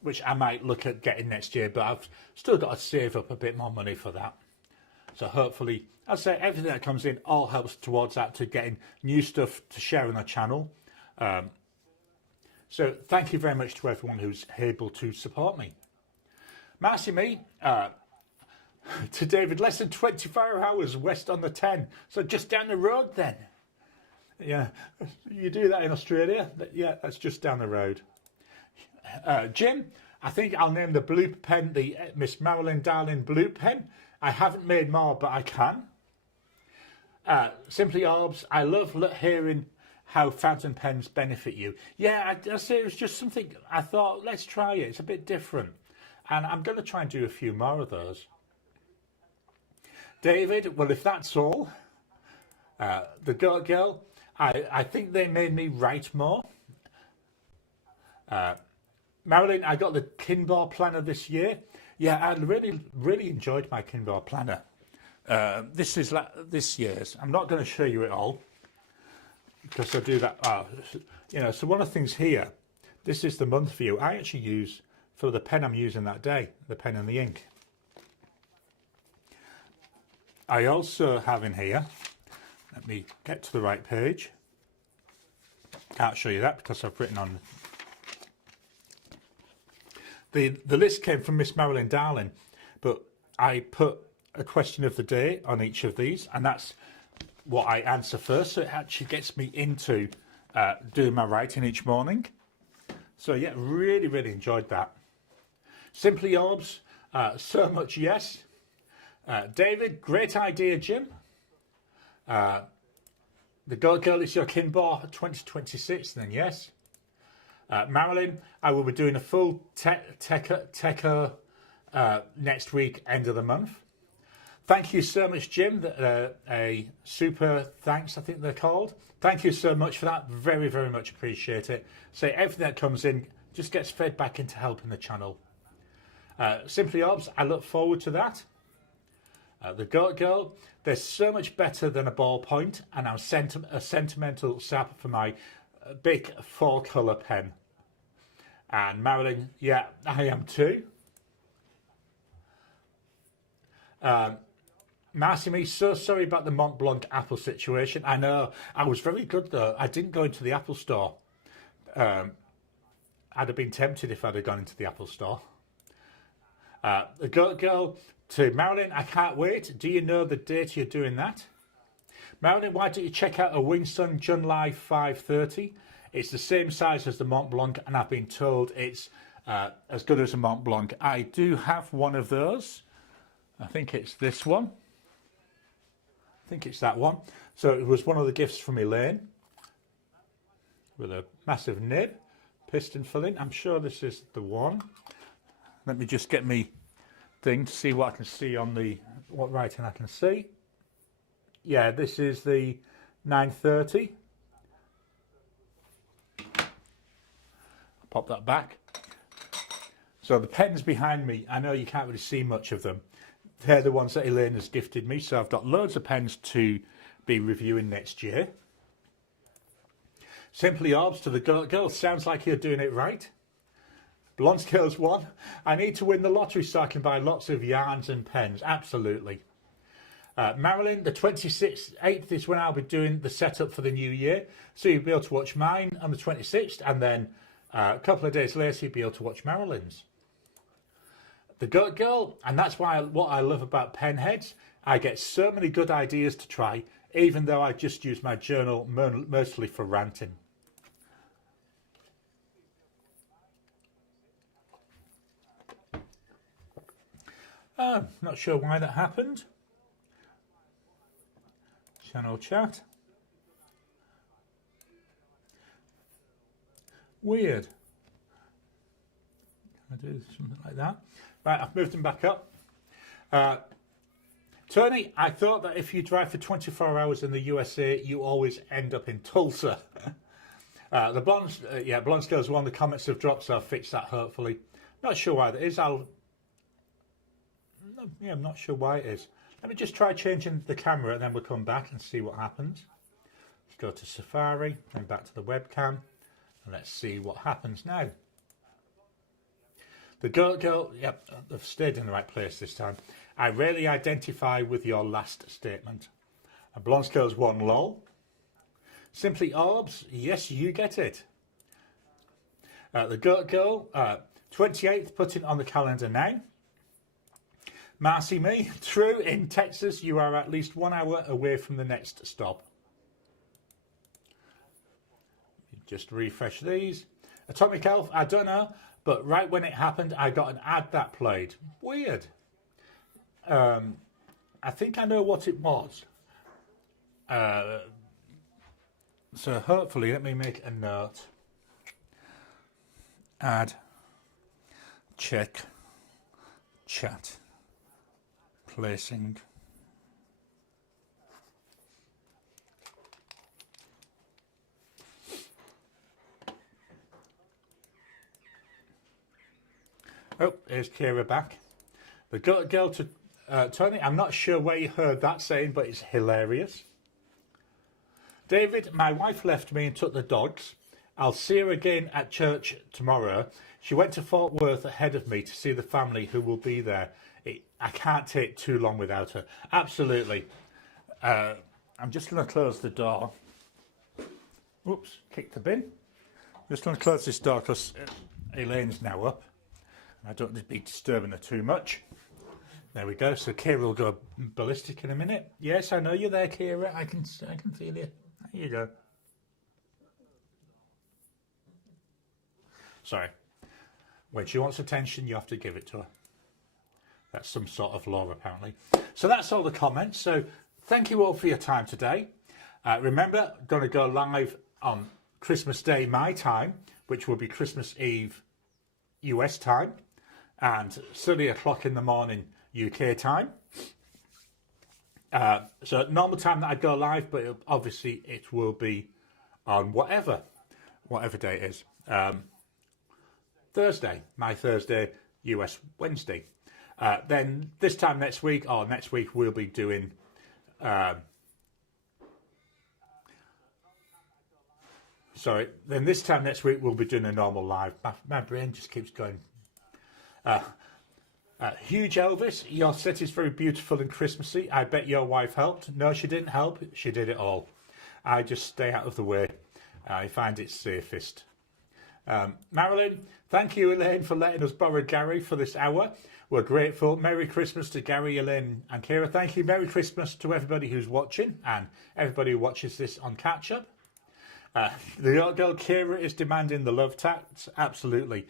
which I might look at getting next year, but I've still got to save up a bit more money for that. So hopefully, I'd say everything that comes in all helps towards that, to getting new stuff to share on our channel. So thank you very much to everyone who's able to support me. Merci me to David, less than 24 hours west on the 10, so just down the road then. Yeah, you do that in Australia? Yeah, that's just down the road. Jim, I think I'll name the blue pen the Miss Marilyn Darling blue pen. I haven't made more, but I can. Simply Orbs, I love hearing how fountain pens benefit you. Yeah, I say it was just something I thought, let's try it. It's a bit different. And I'm going to try and do a few more of those. David, well, if that's all, the Goat Girl, I think they made me write more. Marilyn, I got the Kinball planner this year. Yeah, I really, really enjoyed my Kinball planner. This is this year's. I'm not going to show you it all, because I do that. So one of the things here, this is the month view. I actually use for the pen I'm using that day, the pen and the ink. I also have in here, let me get to the right page. Can't show you that because I've written on. The list came from Miss Marilyn Darling, but I put a question of the day on each of these, and that's what I answer first, so it actually gets me into doing my writing each morning. So yeah, really, really enjoyed that. Simply Orbs, so much yes. David, great idea, Jim. The Goat Girl is your Kinball 2026, then yes. Marilyn, I will be doing a full techo next week, end of the month. Thank you so much, Jim. A super thanks, I think they're called. Thank you so much for that. Very, very much appreciate it. So everything that comes in just gets fed back into helping the channel. Simply Orbs, I look forward to that. The Goat Girl, they're so much better than a ballpoint, and I'm a sentimental sap for my big 4-colour pen. And Marilyn, yeah, I am too. Marcy, so sorry about the Mont Blanc Apple situation. I know, I was very good though. I didn't go into the Apple store. I'd have been tempted if I'd have gone into the Apple store. The Goat Girl, to Marilyn, I can't wait. Do you know the date you're doing that? Marilyn, why don't you check out a Wingsun Junlai 530? It's the same size as the Mont Blanc, and I've been told it's as good as a Mont Blanc. I do have one of those. I think it's this one. I think it's that one. So it was one of the gifts from Elaine with a massive nib, piston filling. I'm sure this is the one. Let me just get me thing to see what I can see on the what writing I can see. Yeah, this is the 930. Pop that back. So the pens behind me, I know you can't really see much of them. They're the ones that Elaine has gifted me, so I've got loads of pens to be reviewing next year. Simply Orbs to the girl, sounds like you're doing it right. Blonde Scales 1, I need to win the lottery so I can buy lots of yarns and pens. Absolutely. Marilyn, the 26th, 8th is when I'll be doing the setup for the new year. So you'll be able to watch mine on the 26th, and then a couple of days later you'll be able to watch Marilyn's. The Goat Girl, and that's why what I love about pen heads, I get so many good ideas to try, even though I just use my journal mostly for ranting. Not sure why that happened. Channel chat. Weird. Can I do something like that? Right, I've moved them back up. Tony, I thought that if you drive for 24 hours in the USA, you always end up in Tulsa. The Blonde Scales 1, the comments have dropped, so I'll fix that hopefully. Not sure why that is. I'm not sure why it is. Let me just try changing the camera and then we'll come back and see what happens. Let's go to Safari and back to the webcam and let's see what happens now. The Goat Girl, yep, I've stayed in the right place this time. I rarely identify with your last statement. A Blonde Scales 1 lol. Simply Orbs, yes, you get it. The Goat Girl, 28th, putting on the calendar now. Marcy Me, true, in Texas you are at least 1 hour away from the next stop. Just refresh these. Atomic Elf, I don't know, but right when it happened I got an ad that played. Weird. I think I know what it was. So hopefully, let me make a note. Ad, check, chat. Placing. Oh, here's Kira back. The Goat Girl to Tony. I'm not sure where you heard that saying, but it's hilarious. David, my wife left me and took the dogs. I'll see her again at church tomorrow. She went to Fort Worth ahead of me to see the family who will be there. I can't take too long without her. Absolutely. I'm just going to close the door. Oops, kicked the bin. Just going to close this door because Elaine's now up. I don't need to be disturbing her too much. There we go. So Kira will go ballistic in a minute. Yes, I know you're there, Kira. I can feel you. There you go. Sorry. When she wants attention, you have to give it to her. That's some sort of law, apparently. So that's all the comments. So thank you all for your time today. Remember, I'm going to go live on Christmas Day, my time, which will be Christmas Eve, US time, and 3 o'clock in the morning, UK time. So normal time that I go live, but obviously it will be on whatever day it is. Thursday, my Thursday, US Wednesday. Then this time next week, we'll be doing then this time next week we'll be doing a normal live. My brain just keeps going. Huge Elvis, your set is very beautiful and Christmassy. I bet your wife helped. No, she didn't help. She did it all. I just stay out of the way. I find it safest. Marilyn, thank you, Elaine, for letting us borrow Gary for this hour. We're grateful. Merry Christmas to Gary, Elaine and Kira. Thank you. Merry Christmas to everybody who's watching and everybody who watches this on catch-up. The girl Kira is demanding the love tax. Absolutely.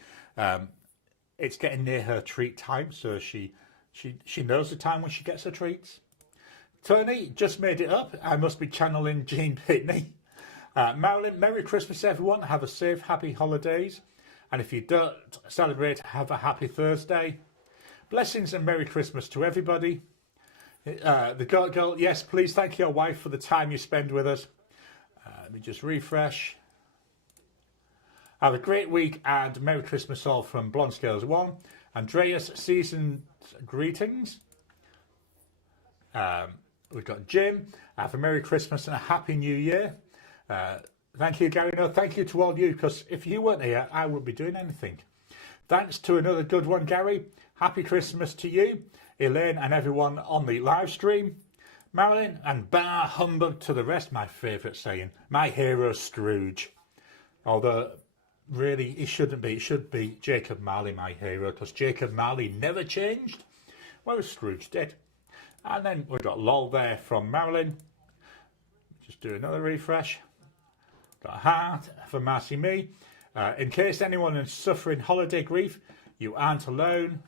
It's getting near her treat time, so she knows the time when she gets her treats. Tony just made it up. I must be channeling Jean Pitney. Marilyn, Merry Christmas everyone. Have a safe, happy holidays. And if you don't celebrate, have a happy Thursday. Blessings and Merry Christmas to everybody. The girl, yes, please thank your wife for the time you spend with us. Let me just refresh. Have a great week and Merry Christmas all from Blonde Scales 1. Andreas, season's greetings. We've got Jim. Have a Merry Christmas and a Happy New Year. Thank you, Gary. No, thank you to all you, because if you weren't here, I wouldn't be doing anything. Thanks to another good one, Gary. Happy Christmas to you, Elaine, and everyone on the live stream. Marilyn, and bar humbug to the rest, my favourite saying. My hero, Scrooge. Although, really, it shouldn't be. It should be Jacob Marley, my hero, because Jacob Marley never changed, whereas Scrooge did. And then we've got lol there from Marilyn. Just do another refresh. Got a heart for Marcy Me. In case anyone is suffering holiday grief, you aren't alone.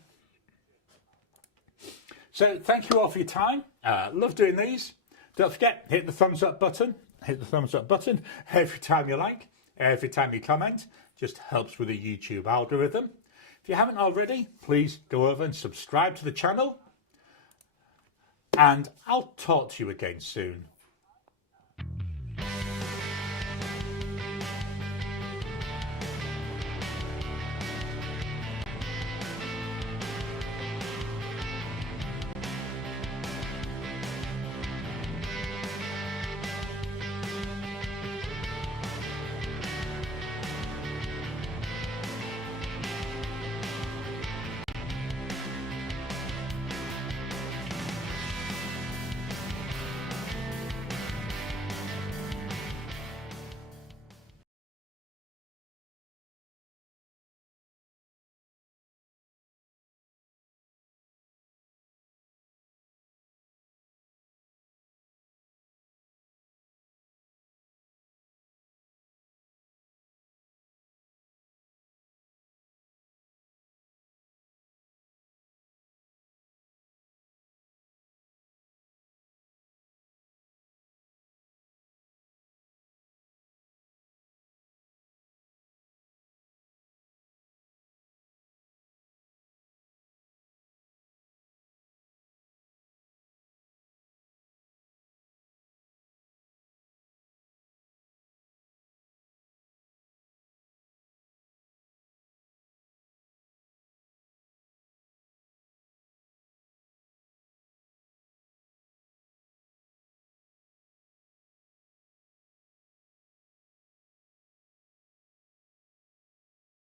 So thank you all for your time. Love doing these. Don't forget, hit the thumbs up button. Hit the thumbs up button every time you like, every time you comment. Just helps with the YouTube algorithm. If you haven't already, please go over and subscribe to the channel. And I'll talk to you again soon.